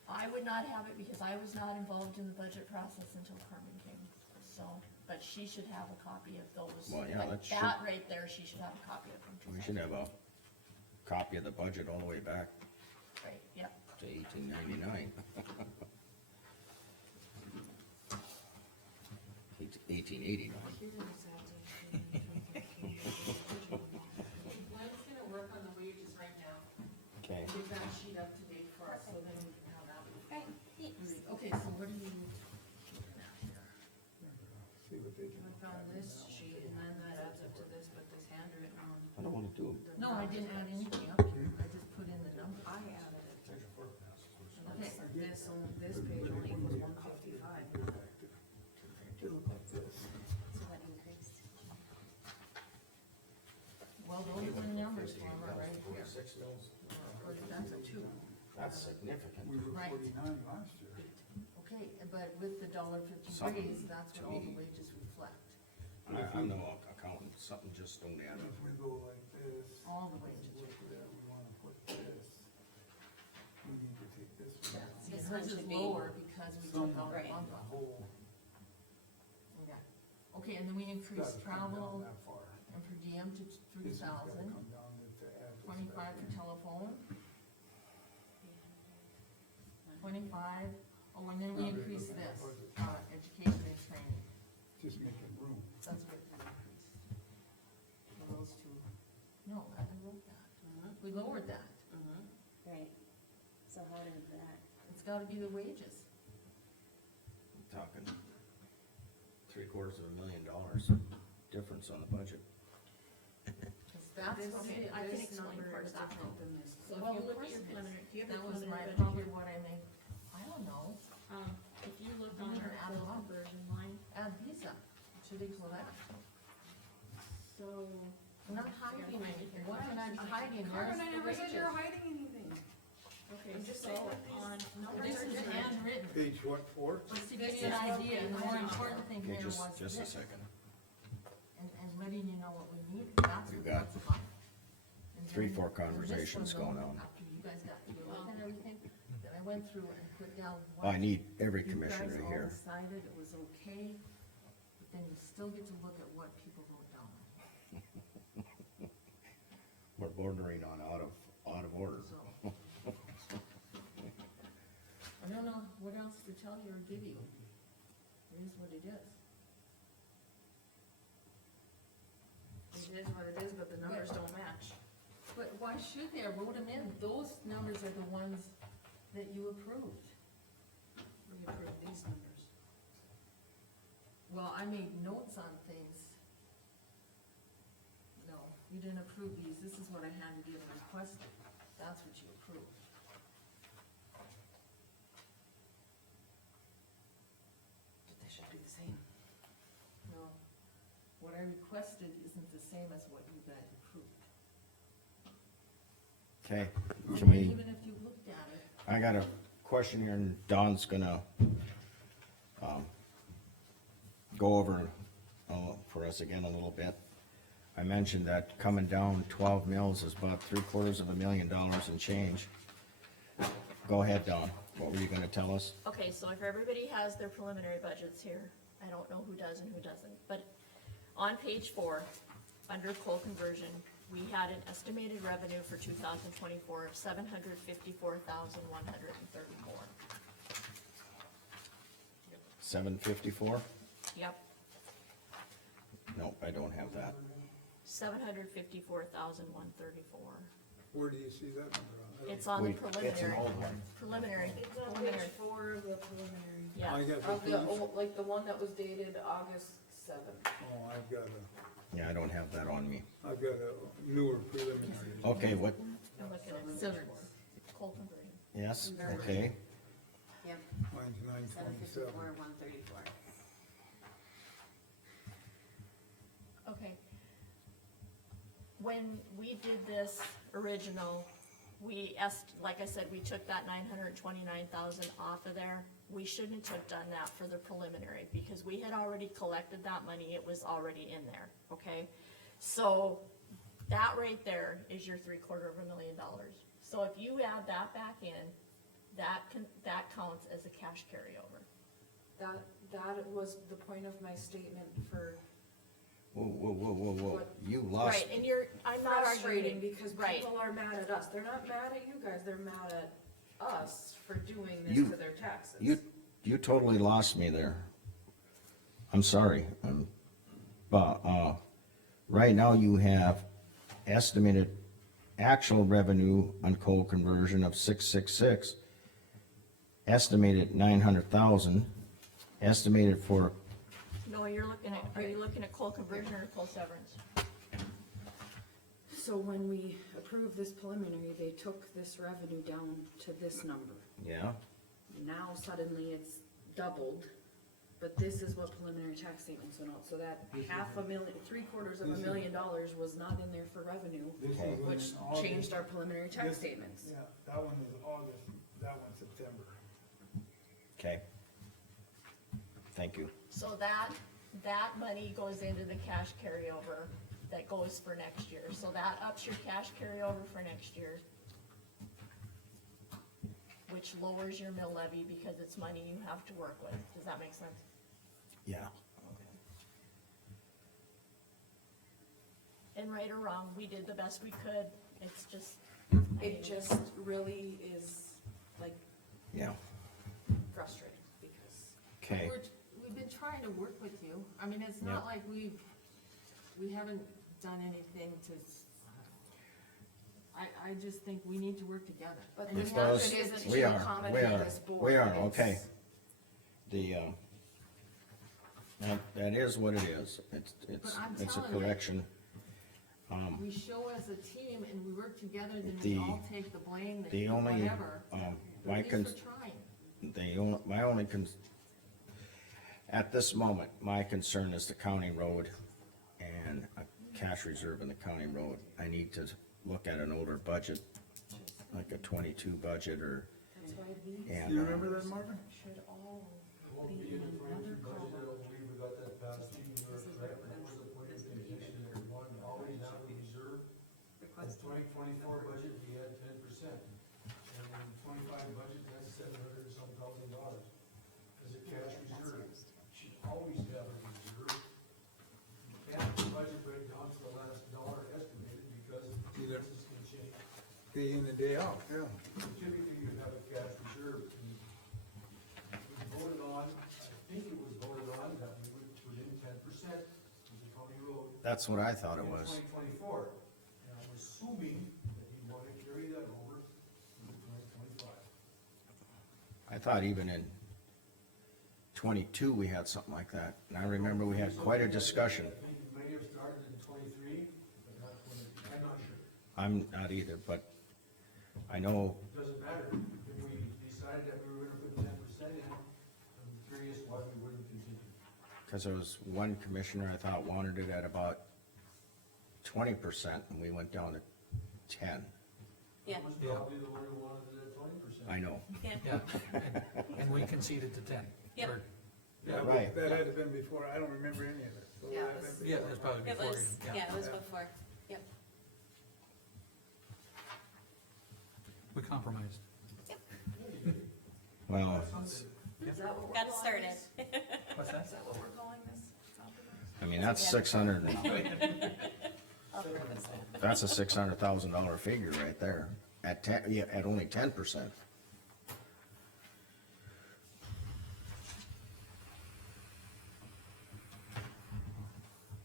I would not have it because I was not involved in the budget process until Carmen came, so, but she should have a copy of those. Well, yeah, Like that should- that right there, she should have a copy of them. We should have a copy of the budget all the way back Right, yep. to 1899. 1889. Here is that. Glenn's gonna work on the wages right now. Okay, Get that sheet up to date for us, so then we can have that. Right, thanks. Okay, so what do you? See what they can. I found this sheet and then that adds up to this, but this handwritten one. I don't wanna do. No, I didn't add anything up here, I just put in the number. I added it. Okay. This page only equals 155. It'll look like this. So what increased? Well, those are the numbers for them right here. That's a 2. That's significant. We were Right. 49 last year. Okay, but with the $1.50 Something raise, that's to what all the me. wages reflect, I'm no accountant, something just don't add up. If we go like this. all the Look wages. at that, we wanna put this. We need to take this one out. This Hers one is should be- lower because we took out the Right. bump The up. whole, Okay. Okay, and then we increased gotta come down travel that far. and per diem to This one's gotta 3,000, come down to add this 25 back for in. telephone, 25. Oh, and then we increased this, education and training, Just making room. that's what we increased. For those two, no, I wrote that, we lowered that, Right, so how did that, it's gotta be the wages. Talking $750,000 difference on the budget. Cause that's, This- okay, I can this explain number part is of that different now. than this. So if well, you of look course at your it is. preliminary, if you have That your was my, preliminary budget probably here, what I made, I don't know, if you look Didn't on even our add full them up. conversion line, add these up, it should equal that. so. I'm not hiding anything, what am I hiding, Carmen, there's I the never said wages. you're hiding anything. Okay, I'm just so saying that these on, numbers This are is different. handwritten, Page what for? just to give you an idea, and the more important thing Okay, here was just a this, second. and letting you know what we need, that's You what got that's about. And 3, then- 4 and this conversations one, going though, on. After you guys got, you looked at everything, then I went through and put down what. I need every You commissioner guys all here. decided it was okay, but then you still get to look at what people wrote down, We're bordering on out of order. so. I don't know what else to tell you or give you. It is what it is. It is what it is, but the numbers don't match. But why should they? I wrote them in. Those numbers are the ones that you approved. We approved these numbers. Well, I made notes on things. No, you didn't approve these. This is what I handed you and requested. That's what you approved. But they should be the same. No, what I requested isn't the same as what you guys approved. Okay, And can we, even if you looked at it, I got a question here and Don's gonna, go over, for us again a little bit. I mentioned that coming down 12 mils is about $750,000 in change. Go ahead, Don, what were you gonna tell us? Okay, so if everybody has their preliminary budgets here, I don't know who does and who doesn't, but on page 4, under coal conversion, we had an estimated revenue for 2024 of $754,134. 754? Yep, Nope, I don't have that. $754,134. Where do you see that number on? It's on the It's an preliminary, old one. preliminary, It's on page preliminary, 4 of the preliminary. yeah. I got Of the the, old, like the one that was dated August 7th. oh, I've got Yeah, I don't have that on me. a newer preliminary. Okay, what, I'm looking at Silver. coal conversion. yes, okay, Yep, Mine's 927. 754, 134. Okay. When we did this original, like I said, we took that 929,000 off of there. We shouldn't have done that for the preliminary, because we had already collected that money, it was already in there, okay? So, that right there is your $750,000. So if you add that back in, that counts as a cash carryover. That was the point of my statement for whoa, you lost, Right, and I'm not frustrating, arguing, because right. people are mad at us. They're not mad at you guys, they're mad at us for doing this You- to their taxes. you totally lost me there. I'm sorry, but, right now you have estimated actual revenue on coal conversion of 666, estimated 900,000, estimated for, No, are you looking at coal conversion or coal severance? So when we approved this preliminary, they took this revenue down to this number. yeah, Now suddenly it's doubled, but this is what preliminary tax statements went out, so that $750,000 was not in there for revenue, This is Okay. when which in August- changed our preliminary tax this- statements. Yeah, that one is August, that one's September. okay. Thank you. So that money goes into the cash carryover that goes for next year, so that ups your cash carryover for next year, which lowers your mill levy because it's money you have to work with. Does that make sense? Yeah. And right or wrong, we did the best we could, it's just. It just really is like Yeah, frustrating, because okay, We've been trying to work with you. I mean, it's not Yeah. like we haven't done anything to, I just think we need to work together. But And the we It have does. to- method isn't We to are, accommodate this board. we are, It's- okay. That is what it is, But I'm it's a telling you. correction. We show as a team and we work together, then The- we all take the blame, the only, whatever. my At least we're trying. my only at this moment, my concern is the county road and a cash reserve in the county road. I need to look at an older budget, like a 22 budget or, That's why these and. You remember that, Marvin? should all Won't be be in in the another 22 budget, I column. don't believe we got that passed, you were correct, what was the point of contention that we wanted to always have a reserve? In twenty twenty-four budget, we had 10%, and in twenty-five budget, that's $700 and some thousand. As a cash reserve, should always have a reserve. You can't budget right down to the last dollar estimated, because Either. this can change. Day in and day out, yeah. Typically, you have a cash reserve, and we voted on, I think it was voted on, that we would put in 10% of the county road. That's what I thought it in was. 2024, and I'm assuming that you want to carry that over into 2025. I thought even in 22, we had something like that, and I remember we had quite a discussion. I think you may have started in 23, but not 20, I'm not sure. I'm not either, but I know, It doesn't matter, if we decided that we were gonna put 10% in, I'm curious why we wouldn't continue. cause there was one commissioner I thought wanted it at about 20%, and we went down to 10. Yeah, I was Yeah. probably the one who wanted it at 20%. I know, yeah, Yeah, and we conceded to 10. Yep. Or- Yeah, Right. that had to been before, I don't remember any of it. So Yeah, that had it was- been Yeah, before. that's probably it before. was, yeah, it was before, yep. We compromised. well, Is that what we're Got it calling started. this? What's that? Is that what we're calling this? Compromise? I mean, that's 600, I'll purpose that. That's a $600,000 figure right there, at at only 10%.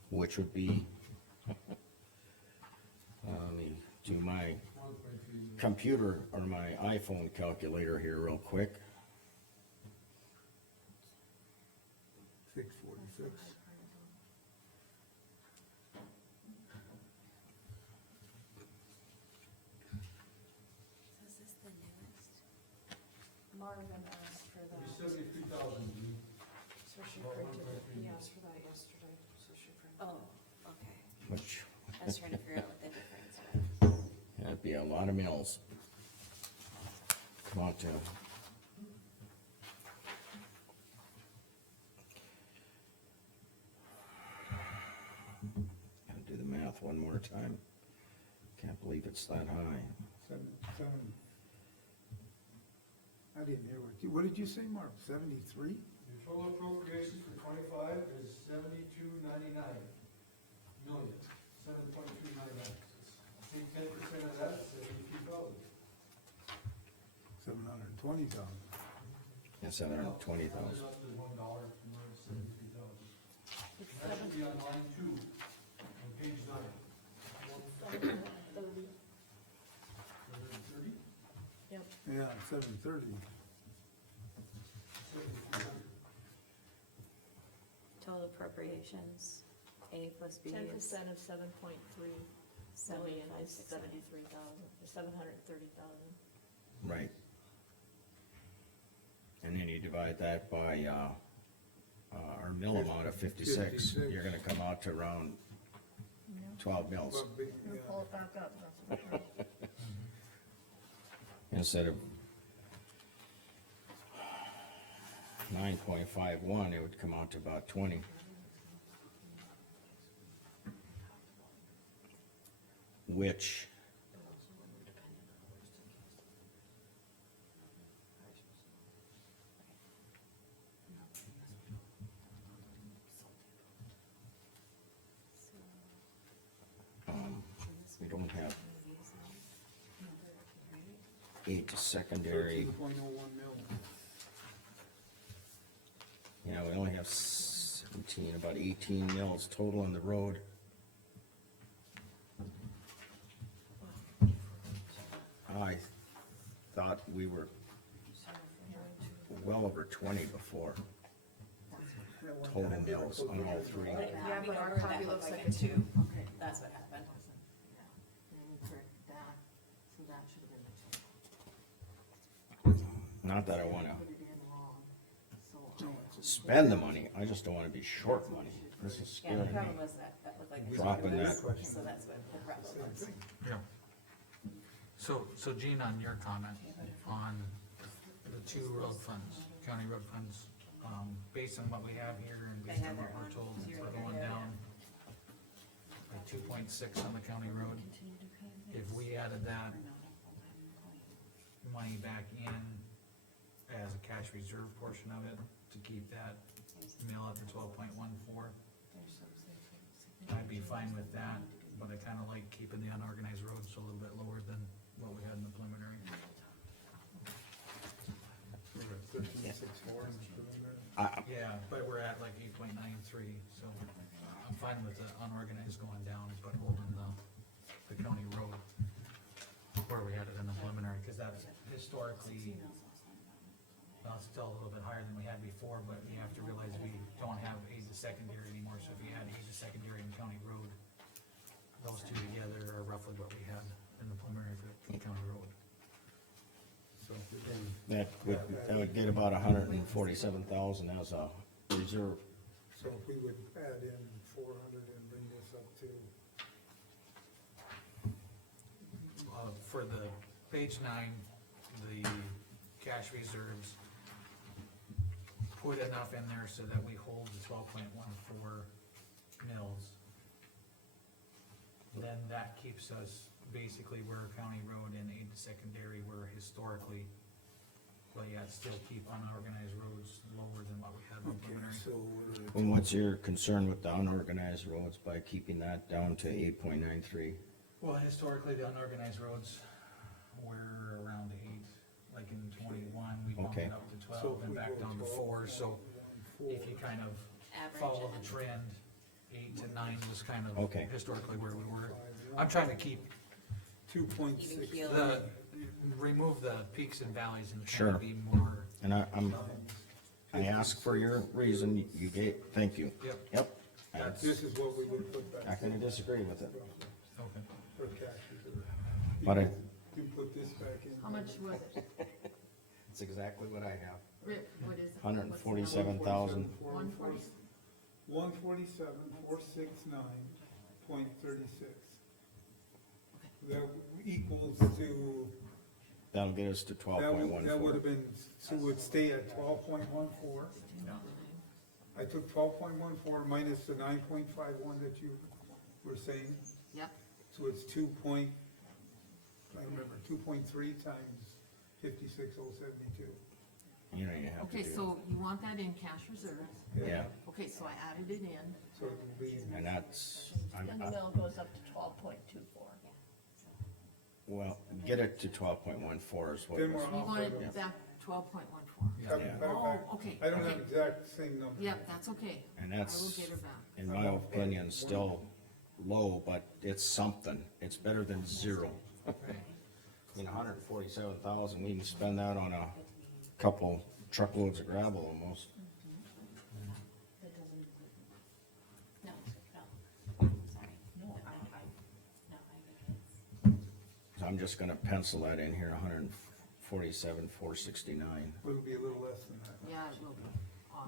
Which would be, let me do my 1.3. computer or my iPhone calculator here real quick. 646. Is this the newest? Marvin asked for that, It'd be 73,000, Gene. so she printed it, he asked for that yesterday, so she printed it. Oh, okay. Which, I was trying to figure out what the difference was. that'd be a lot of mills. Come on, Tim. Gotta do the math one more time. Can't believe it's that high. Seven. I didn't hear what did you say, Mark, 73? Your total appropriations for 25 is 7299 million, 7.299. Take 10% of that, 72,000. 720,000. It's 720,000. Up to $1 from where it's 73,000. That should be on line 2, on page 9. 30. 730? Yep, Yeah, 730. 7,300. Total appropriations, A plus B 10% is of 7.3 million is 73,000, 730,000. Right. And then you divide that by, our mill amount of 56, 56. you're gonna come out to around 12 mills. Well, big, We'll yeah. pull it back up, that's what we're- Instead of 9.51, it would come out to about 20. Which, we don't have eight secondary. 13.01 mil. Yeah, we only have 17, about 18 mills total on the road. I thought we were well over 20 before, At one total time, they were mills close on to all 100. three. Yeah, but our That copy looked looks like like a a 2. Okay. That's what happened. Yeah, then we correct that, so that should have been the two. Not that I wanna Put it in wrong, so. No, it's spend the money, I just don't wanna be short money. This is Yeah, the scaring me. problem was that, that looked like. a Dropping two, that. So that's what the problem was. Yeah. So Gene, on your comment on the two road funds, county road funds, based on what we have here and based on what we're told, we're going down by 2.6 on the county road. If we added that money back in as a cash reserve portion of it, to keep that mill at the 12.14, I'd be fine with that, but I kinda like keeping the unorganized roads a little bit lower than what we had in the preliminary. We're at 13.64 in the preliminary. Yeah, but we're at like 8.93, so I'm fine with the unorganized going down, but holding the county road where we had it in the preliminary, cause that's historically, well, it's still a little bit higher than we had before, but you have to realize we don't have aid to secondary anymore, so if you add aid to secondary and county road, those two together are roughly what we had in the preliminary for the county road. So, That would get about 147,000 as a reserve. So if we would add in 400 and bring this up to, for the page 9, the cash reserves, put enough in there so that we hold the 12.14 mils. Then that keeps us basically where county road and aid to secondary were historically, but yet still keep unorganized roads lower than what we had in the okay, preliminary. so we're And what's your concern with the unorganized roads by keeping that down to 8.93? Well, historically, the unorganized roads were around 8, like in 21, we bumped Okay. it up to So 12 if and we back go down to 12, 4, so 1, if you kind of Average follow it. the trend, 8 to 9 was kind of Okay. historically where we were. I'm trying to keep 2.6. Even keel. the, remove the peaks and valleys and Sure. kind of be more, And I asked for your reason, you gave, thank you. yep, Yep. That's- This is what we would put back. Not gonna disagree with it, okay. For cash reserve. but You put this back in. How much was it? it's exactly what I have. Rick, what is it? 147,000. 140? 147,469.36. That equals to, That'll get us to twelve that point would, one that would four. have been, so it would stay at 12.14. I took 12.14 minus the 9.51 that you were saying, Yep, so it's I remember, 2.3 times 56,072. You know, you have to okay, do, so you want that in cash reserves? yeah, Okay, so I added it in. So it would be, and that's, And the mill goes up to 12.24. well, get it to 12.14 is what it Then was. we're You off want of it it. back 12.14. Cut Yeah. it back. Oh, okay, I don't have okay. exact same number. Yep, that's okay. And I will that's, get her back. in my opinion, still low, but it's something, it's better than zero. In 147,000, we can spend that on a couple truckloads of gravel almost. No, sorry. No, I get it. So I'm just gonna pencil that in here, 147,469. It'll be a little less than that. Yeah, it will be.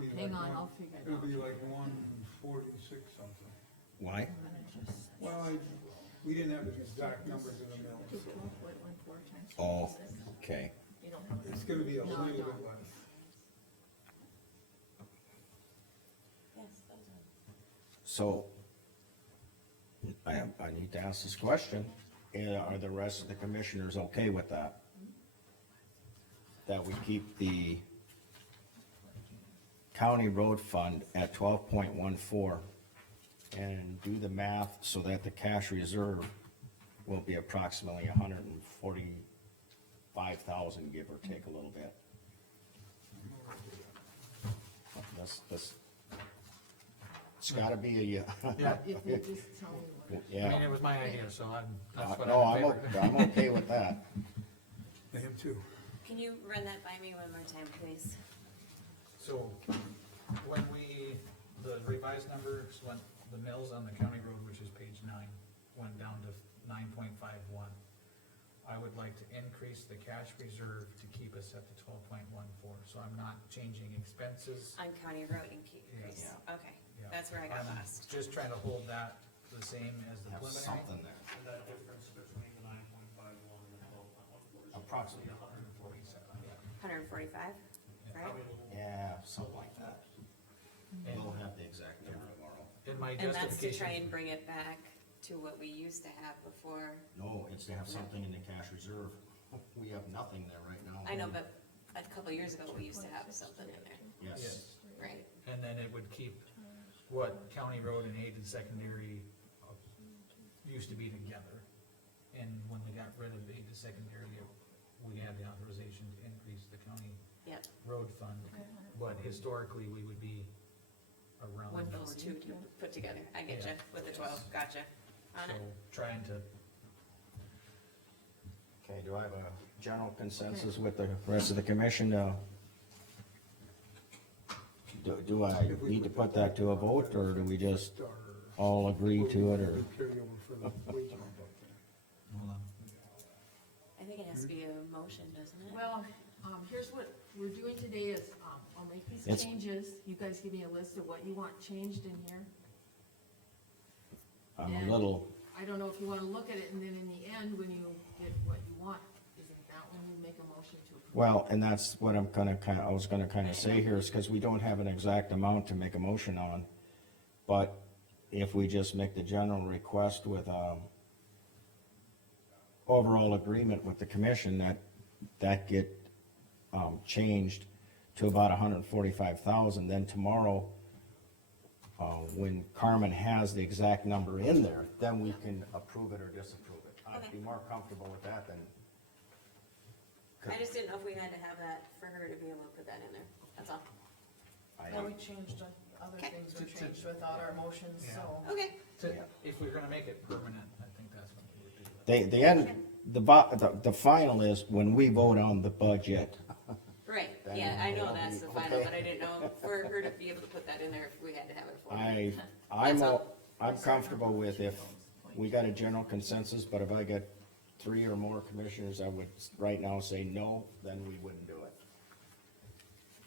Be Hang like on, one- I'll figure it It'll out. be like 146 something. Why? Well, we didn't have the exact numbers in the mill, so 12.14 times. Oh, 56. okay. You don't have it. it's gonna be a No, I little bit don't. less. Yes, those are. So, I need to ask this question, are the rest of the commissioners okay with that? That we keep the county road fund at 12.14 and do the math so that the cash reserve will be approximately 145,000, give or take a little bit. That's, it's gotta be a, Yeah. If you just tell me what. I mean, yeah. it was my idea, so that's what No, I'm in I'm, favor. I'm okay with that. I am too. Can you run that by me one more time, please? So, when the revised numbers went, the mills on the county road, which is page 9, went down to 9.51. I would like to increase the cash reserve to keep us at the 12.14, so I'm not changing expenses. On county road increase, okay, Yeah. that's where I got I'm lost. just trying to hold that the same as the Have preliminary. something there, And that difference between the 9.51 and the 12.14 is approximately. 147, yeah. 145, right? probably a little more. Yeah, something like that. And, We'll have the exact number tomorrow. and my And that's to try justification, and bring it back to what we used to have before. No, it's to have something in the cash reserve. We have nothing there right now. I know, but a couple years ago, we used to have something in there, Yes, right? and then it would keep what county road and aid and secondary used to be together. And when we got rid of aid to secondary, we had the authorization to increase the county Yep, road fund. But historically, we would be around. with those two to put together, I get you, Yeah. with the 12, gotcha. On So it. trying to, okay, do I have a general consensus with the rest of the commission? Do I need to put that to a vote, or do we just all agree to it, or? Carry over for the wage bump up there. hold on. I think it has to be a motion, doesn't it? Well, here's what we're doing today is, I'll make these It's- changes. You guys give me a list of what you want changed in here. I'm a little, I don't know if you wanna look at it, and then in the end, when you get what you want, isn't that when you make a motion to approve? well, and that's what I'm gonna I was gonna kinda say here, is cause we don't have an exact amount to make a motion on. But if we just make the general request with, overall agreement with the commission, that get, changed to about 145,000, then tomorrow, when Carmen has the exact number in there, then we can approve it or disapprove it. I'd be more comfortable with that than. I just didn't know if we had to have that for her to be able to put that in there, that's all. Well, we changed, other Okay. things were changed without our motions, so. Okay. If we're gonna make it permanent, I think that's what we would do. The end, the final is when we vote on the budget. Right, Then yeah, I know it'll that's be the final, okay. but I didn't know for her to be able to put that in there if we had to have it for. I'm, all. I'm comfortable with if we got a general consensus, but if I get 3 or more commissioners, I would right now say no, then we wouldn't do it.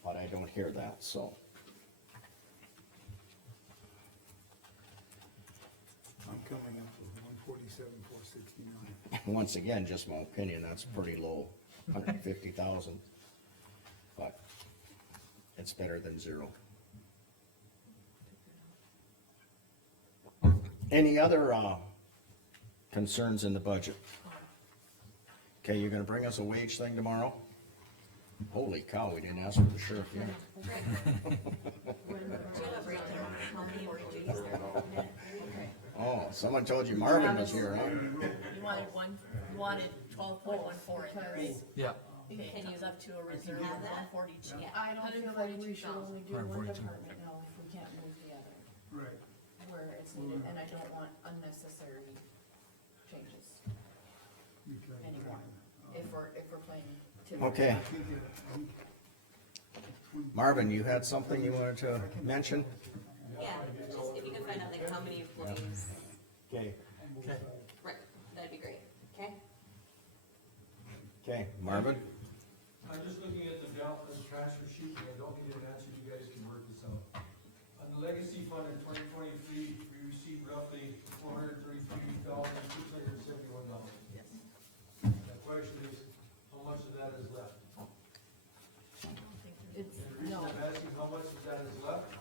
But I don't hear that, so. I'm coming up with 147,469. Once again, just my opinion, that's pretty low, 150,000. But it's better than 0. Any other, concerns in the budget? Okay, you're gonna bring us a wage thing tomorrow? Holy cow, we didn't ask for the sheriff yet. Oh, someone told you Marvin was here, huh? You wanted 12.14 in there, right? Yeah. You can use up to a reserve of 142. Yeah. I don't feel like we should only do one 142. department now if we can't move the other, Right. where it's needed, and I don't want unnecessary changes anymore, if we're playing. typical. Okay, Marvin, you had something you wanted to mention? Yeah, just if you can find out like how many employees, Okay, right, that'd be great, okay? okay, Marvin? I'm just looking at the transfer sheet, and I don't get an answer, you guys can work this out. On the legacy fund in 2023, we received roughly $433,671. Yes. The question is, how much of that is left? It's, And the reason no, I'm asking how much of that is left,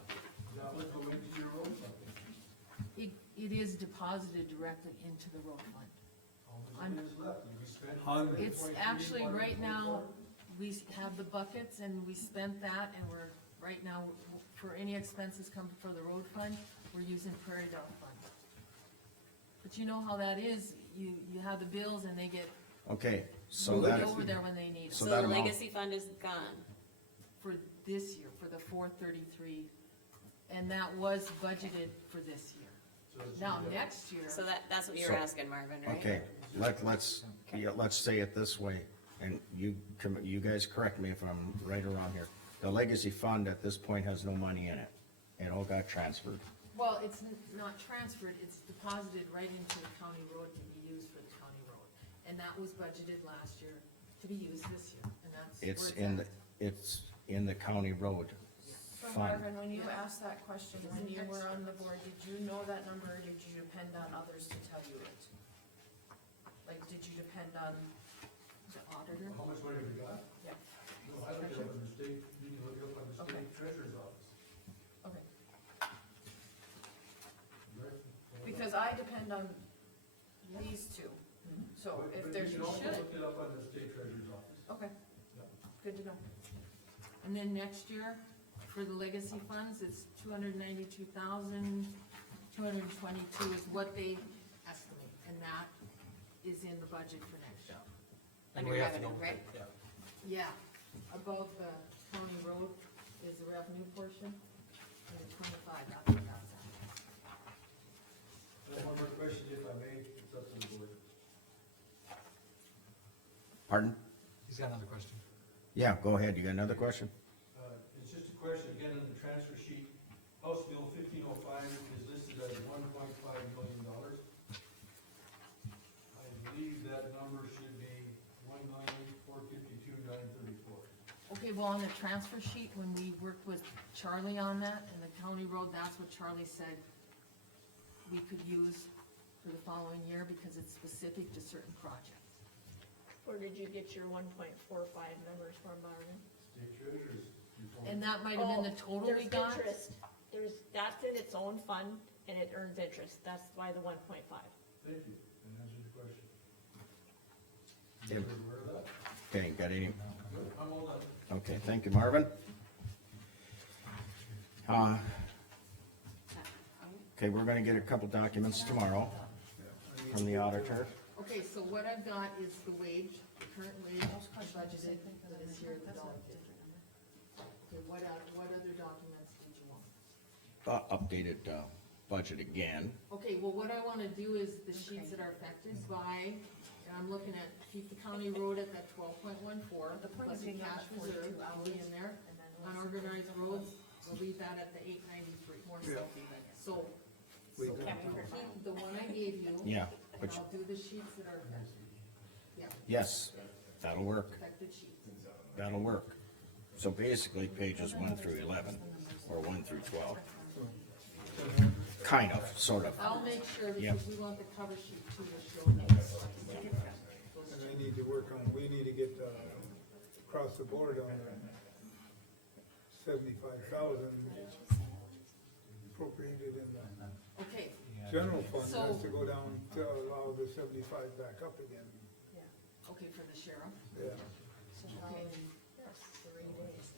that would go into your road fund. it is deposited directly into the road fund. How much of it is left? Did we spend? It's actually, right now, we have the buckets and we spent that, and we're, right now, for any expenses come for the road fund, we're using Prairie Dog fund. But you know how that is, you have the bills and they get Okay, so moved that, over there when they need So it. So that the amount- legacy fund is gone. For this year, for the 433, and that was budgeted for this year. So it's- Now, next year, So that's what you were So- asking, Marvin, right? okay, let's say it this way, and you guys correct me if I'm right or wrong here. The legacy fund at this point has no money in it. It all got transferred. well, it's not transferred, it's deposited right into the county road to be used for the county road. And that was budgeted last year to be used this year, and that's where It's in, at. it's in the county road So fund. Marvin, when you asked that question, when you were on the board, did you know that number, or did you depend on others to tell you it? Like, did you depend on, The auditor? How much money have we got? yeah, No, I looked it up on the state, you can look it up on the Okay. state treasurer's office. okay, Right? because I depend on these two, so But- if but there's, you can also should, look it up on the state treasurer's office. okay, Yep. good to know. And then next year, for the legacy funds, it's 292,222 is what they estimate, and that is in the budget for next year. And Under we have to revenue, go- right? Yeah. Yeah, above the county road is the revenue portion, and the 25, that's what that's at. I have one more question, if I may, it's up to the board. Pardon? He's got another question. Yeah, go ahead, you got another question? It's just a question, again, on the transfer sheet, House Bill 1505 is listed as $1.5 million. I believe that number should be $1,452,934. Okay, well, on the transfer sheet, when we worked with Charlie on that, and the county road, that's what Charlie said we could use for the following year, because it's specific to certain projects. Where did you get your 1.45 numbers from, Marvin? State treasurer's. And that might have been the total we got? There's interest, that's in its own fund, and it earns interest, that's why the 1.5. Thank you, that answers the question. Tim. You were aware of that? Okay, got any? Good, I'm all done. Okay, thank you, Marvin. Okay, we're gonna get a couple documents tomorrow from the auditor. Okay, so what I've got is the wage, the current wage budgeted, that is here, the dollar fifty. Okay, what other documents did you want? Updated, budget again. Okay, well, what I wanna do is the sheets that are affected by, and I'm looking at, keep the county road at that 12.14. The point plus is the being on cash that 42 reserve, will be in there. And then we'll Unorganized roads, we'll leave that at the 893. more Yeah. stuff even. So, We so can- keep the one I gave you. Yeah, And but I'll do the sheets that are affected. Yeah, yes, that'll work, affected sheets. that'll work. So basically pages 1 through 11, or 1 through 12. Kind of, sort of. I'll make sure, Yep. because we want the cover sheet too to show those. And I need to work on, we need to get, across the board on that 75,000 appropriated in the Okay, general fund, So- has to go down to allow the 75 back up again, okay, for the sheriff. yeah, So how, yes, 3 days.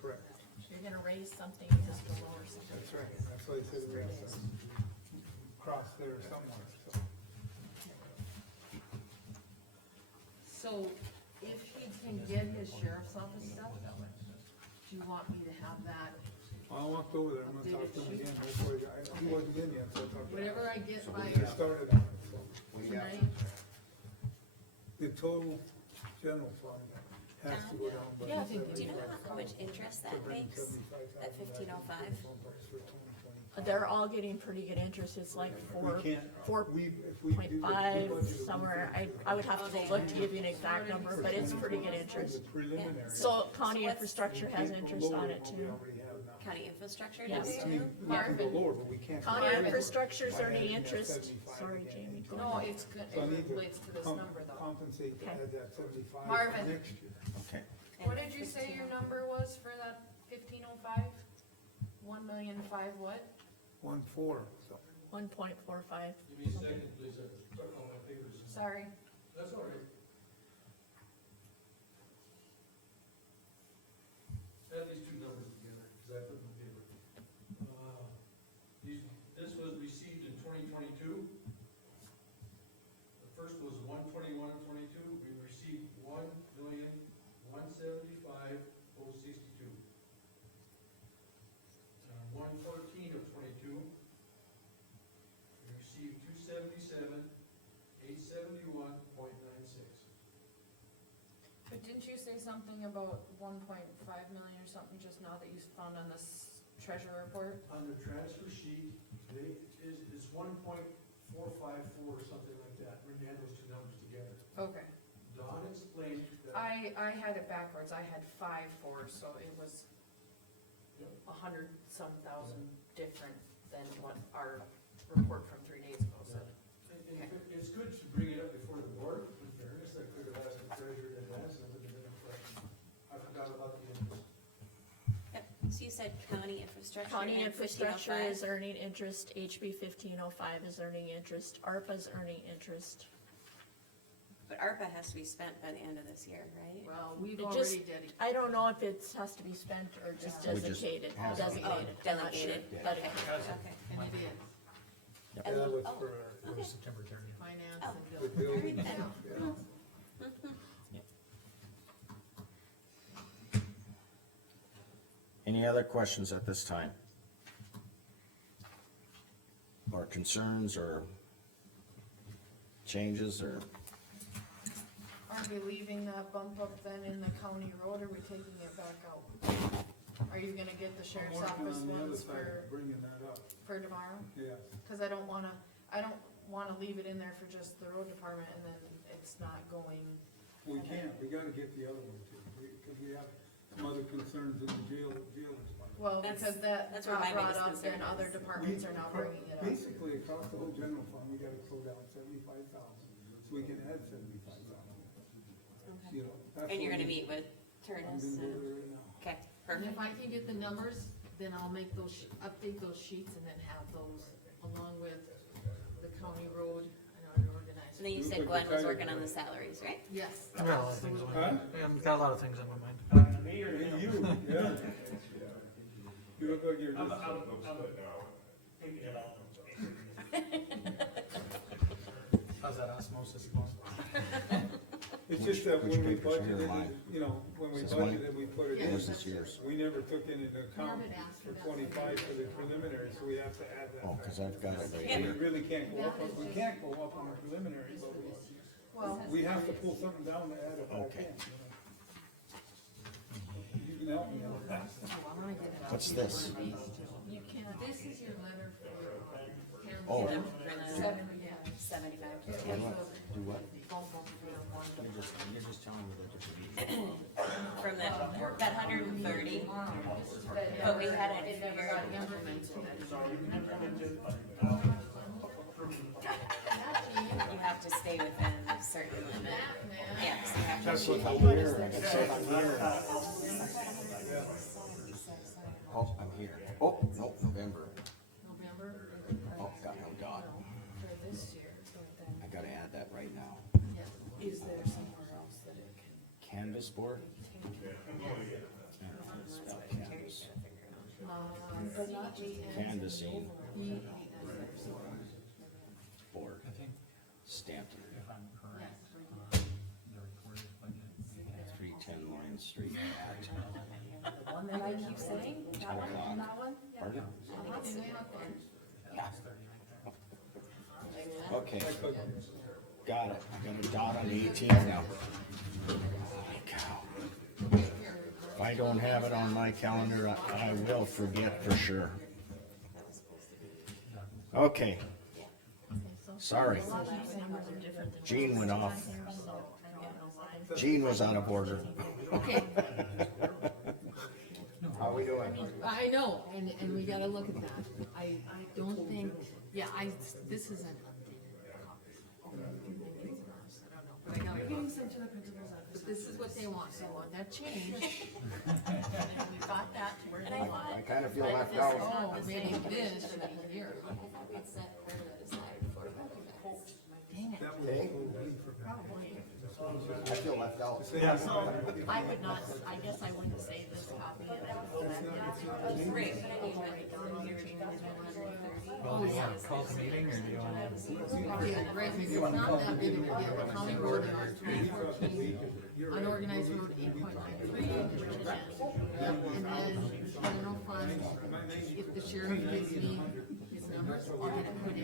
correct, If you're gonna raise something, you have to lower something. that's right, that's why I said we have to cross there somewhere, so. So if he can get his sheriff's office stuff, do you want me to have that, I walked over there, I'm gonna talk to him again, hopefully, he wasn't in yet, so I'll talk to him. whatever I get by We just started on it, so. tonight? The total general fund has to go down by Yeah, 75,000. do you know how much interest that To bring makes? 75,000 At 15.05? for 2020. They're all getting pretty good interest, it's like We can't, four if we point do the five budget, somewhere, I would have to go look to give you an exact number, but it's pretty good the interest. preliminary. So county So what's- infrastructure has interest on it We too. already have now. County infrastructure Yes. does I too? mean, we can go lower, but we can't. County go higher. infrastructure's By earning adding that interest, 75 sorry, again. Jamie, go No, ahead. it's good, So I it need to relates to this number though. compensate to Okay. add that 75 Marvin. for next year. Okay, What did you say your number was for that 1505? 1,000,005 what? 1.4, so. 1.45. Give me a second, please, I took all my papers. Sorry. That's all right. Add these two numbers together, because I put them in paper. This was received in 2022. The first was 1/21/22. We received 1,175,062. 1/14/22. We received 277,871.96. But didn't you say something about 1.5 million or something just now that you found on this treasure report? On the transfer sheet, it's 1.454 or something like that, when you add those two numbers together. Okay. Don explained that. I had it backwards, I had 5.4, so it was Yep. 100-some thousand different than what our report from 3 days ago said. It's good to bring it up before the board, in fairness, I could have asked the treasurer in advance, I wouldn't have been afraid. I forgot about the interest. Yep, so you said county infrastructure County and infrastructure 1505? is earning interest, HB 1505 is earning interest, ARPA's earning interest. But ARPA has to be spent by the end of this year, right? Well, we've It just- already dedicated. I don't know if it has to be spent or just We just designated, have it. designated, Oh, I'm not sure. delegated, But okay, it- okay. And it is, Yeah, that was Oh, for It okay. was September 30th. finance Oh. and the building. building. Alright then. Yeah. any other questions at this time? Or concerns, or changes, or, Are we leaving that bump up then in the county road, or are we taking it back out? Are you gonna get the I'm sheriff's working office on the other ones side, for, of bringing that up, tomorrow? yes. Cause I don't wanna leave it in there for just the road department and then it's not going, We can't, we gotta get the other one too, because we have some other concerns in the jailers fund. well, That's- because that that's where got my brought biggest up concern and other is. departments are now bringing it up. Basically, across the whole general fund, we gotta slow down 75,000, so we can add 75,000. Okay. You know, that's And you're what gonna we- meet with I'm Turnus gonna go and, there right now. okay, And perfect. if I can get the numbers, then I'll make those, update those sheets and then have those along with the county road and unorganized. And then you Looks said like Glenn the was tiger working on the bird. salaries, right? Yes. I've got a lot of things on my Huh? mind. Yeah, I've got a lot of things on my mind. Hey, you, yeah. You look like you're just. Thinking about them. How's that osmosis going? It's just that Which when we papers are budgeted, mine? you know, when we Is this mine? budgeted, we put it Yeah. in. This is yours. We never took it into account Marvin asked for for that. 25 for the preliminary, so we have to add that. Oh, back. cause I've got it right We here. really can't go up, we can't go up on the preliminary, but we have to pull something down to add it back Okay. in, you can help me out. Oh, I wanna get it out. What's this? You can't, this is your letter for, Kansas. Oh. For the Yeah. 75. It Do was what? a Do what? bump up for one. You're just telling me that From that 130, but we had it figured, you have to stay within a certain limit. Yeah, so you have to. That's what I'm here, that's what I'm here. Oh, I'm here. Oh, no, November. November. Oh, got no dot. For this year, I gotta add that right now. is there somewhere else that it can? Canvas board? Spell canvas. But not just. Canvassing board, I think Stanton, if I'm correct, the recorder's budget. 310 Lion Street. The one that I keep saying, that one, that one? Pardon? Yeah. Okay, got it. I got a dot on the 18th now. Holy cow. If I don't have it on my calendar, I will forget for sure. Okay. Sorry. Gene went off. Gene was out of order. Okay, How we doing? I know, and we gotta look at that. I don't think, yeah, this is an updated copy. I don't know, but I gotta go. Getting sent to the principal's office. But this is what they want, they want that change. And we got that to where they want I it. kinda feel left out. Oh, maybe this should be here. It's set part of it aside for Dang it. That was Okay. Probably. I feel left out. So I would not, I guess I wouldn't say this copy and I would go back to it. Right. Well, do you wanna call the meeting, or do you wanna? Okay, right, it's not that big of a deal. County road is 314, unorganized road 8.93. Yep, and then general fund, if the sheriff gives me his numbers, I'll get it put in.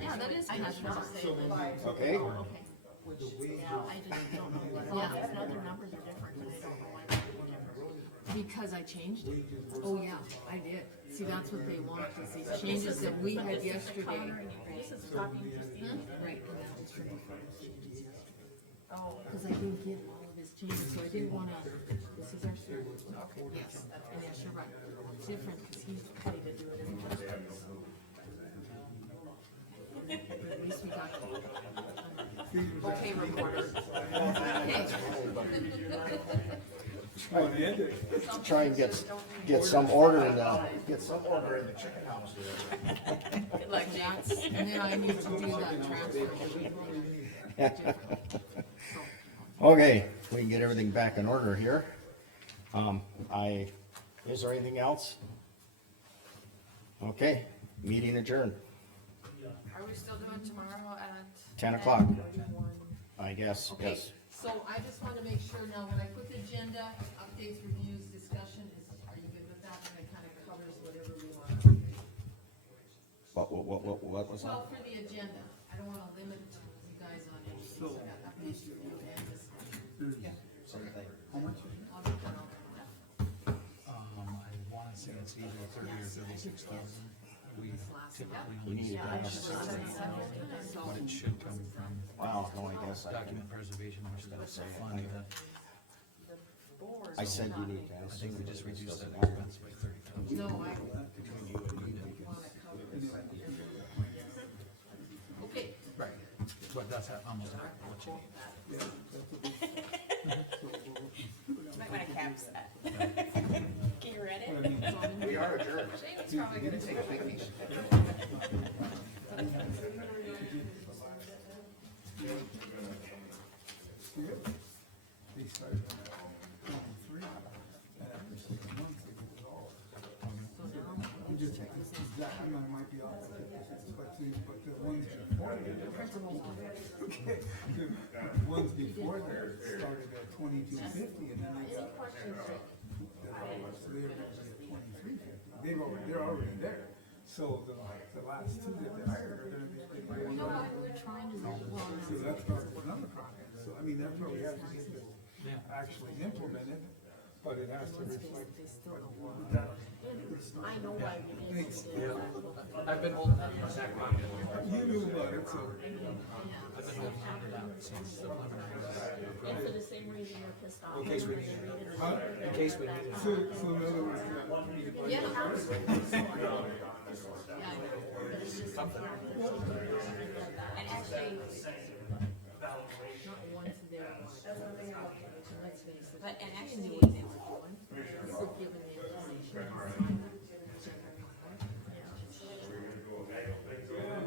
Yeah, that is I cash did not say that. Okay, Okay. Which, I just don't know what, Yeah. if other numbers are different, and I don't know why they're different. Because I changed it. Oh, yeah, I did. See, that's what they want, is these changes that we had yesterday. This is copying Christine. Right, and that was from before the changes yesterday. Oh, Cause I didn't get all of his changes, so I didn't wanna, this is our service. Okay. Yes, and yes, you're right. It's different, cause he's paid to do it in the first place. But at least we got it. Okay, reporter. Okay. try and get some order in the, chicken house here. Good luck, That's, and then I need to do that transfer. Okay, we can get everything back in order here. Is there anything else? Okay, meeting adjourned, Are we still doing tomorrow at? 10 o'clock, I guess, Okay, yes. so I just wanna make sure now, when I put the agenda, updates, reviews, discussion, are you good with that? And it kinda covers whatever we want. What was that? Well, for the agenda, I don't wanna limit you guys on anything, so I got updates, review, and discussion. How much? I'll get that all. I wanna say it's either 30 or 36,000. We typically You only need spend that. 60,000, but it should come from Wow, no, I guess document preservation, which is a fund that, I said you need to I ask. think we just reduced that Doesn't matter. expense by 30,000. No, I wanna Between you and me. cover this. Okay, Right, but that's almost what you need. Might wanna caps that. Can you read it? We are adjourned. Shane's probably gonna take a vacation. They started on 23, and after 6 months, it was all. I'm just checking, I might be off Okay, the ones before that started at 2250 and then they got, so they're gonna be at 2350. They're already there. So the last two that they hired are gonna be getting You know more. what, we're trying to, well, So that's not another problem. So I mean, that's why we have to get this Yeah. actually implemented, but it has to reflect. they still don't want. I know why we didn't do it. I've been holding that back on it. You knew about it, so. I've been holding on to that since the preliminary. And for the same reason you're pissed off. In case we need it. In case we need it. So in other words, you want me to budget? Yeah. Something. And actually, Not once there was. Let's face it. but, and She actually, knew what they were doing. This is given the information.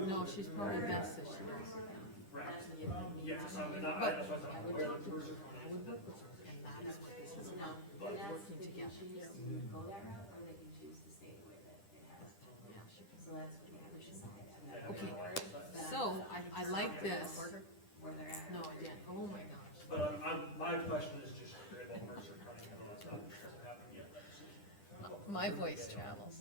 No, she's probably best that she does. Actually, if it needs to be. But I would talk to her, I would work with her, and that is what this is about, working together. go that route, or they can choose to stay the way that it has. So that's what we should decide. Okay, so I like this. Where they're at. No, I didn't. Oh my gosh. But my question is just about Mercer County, I know that's not, hasn't happened yet. My voice travels.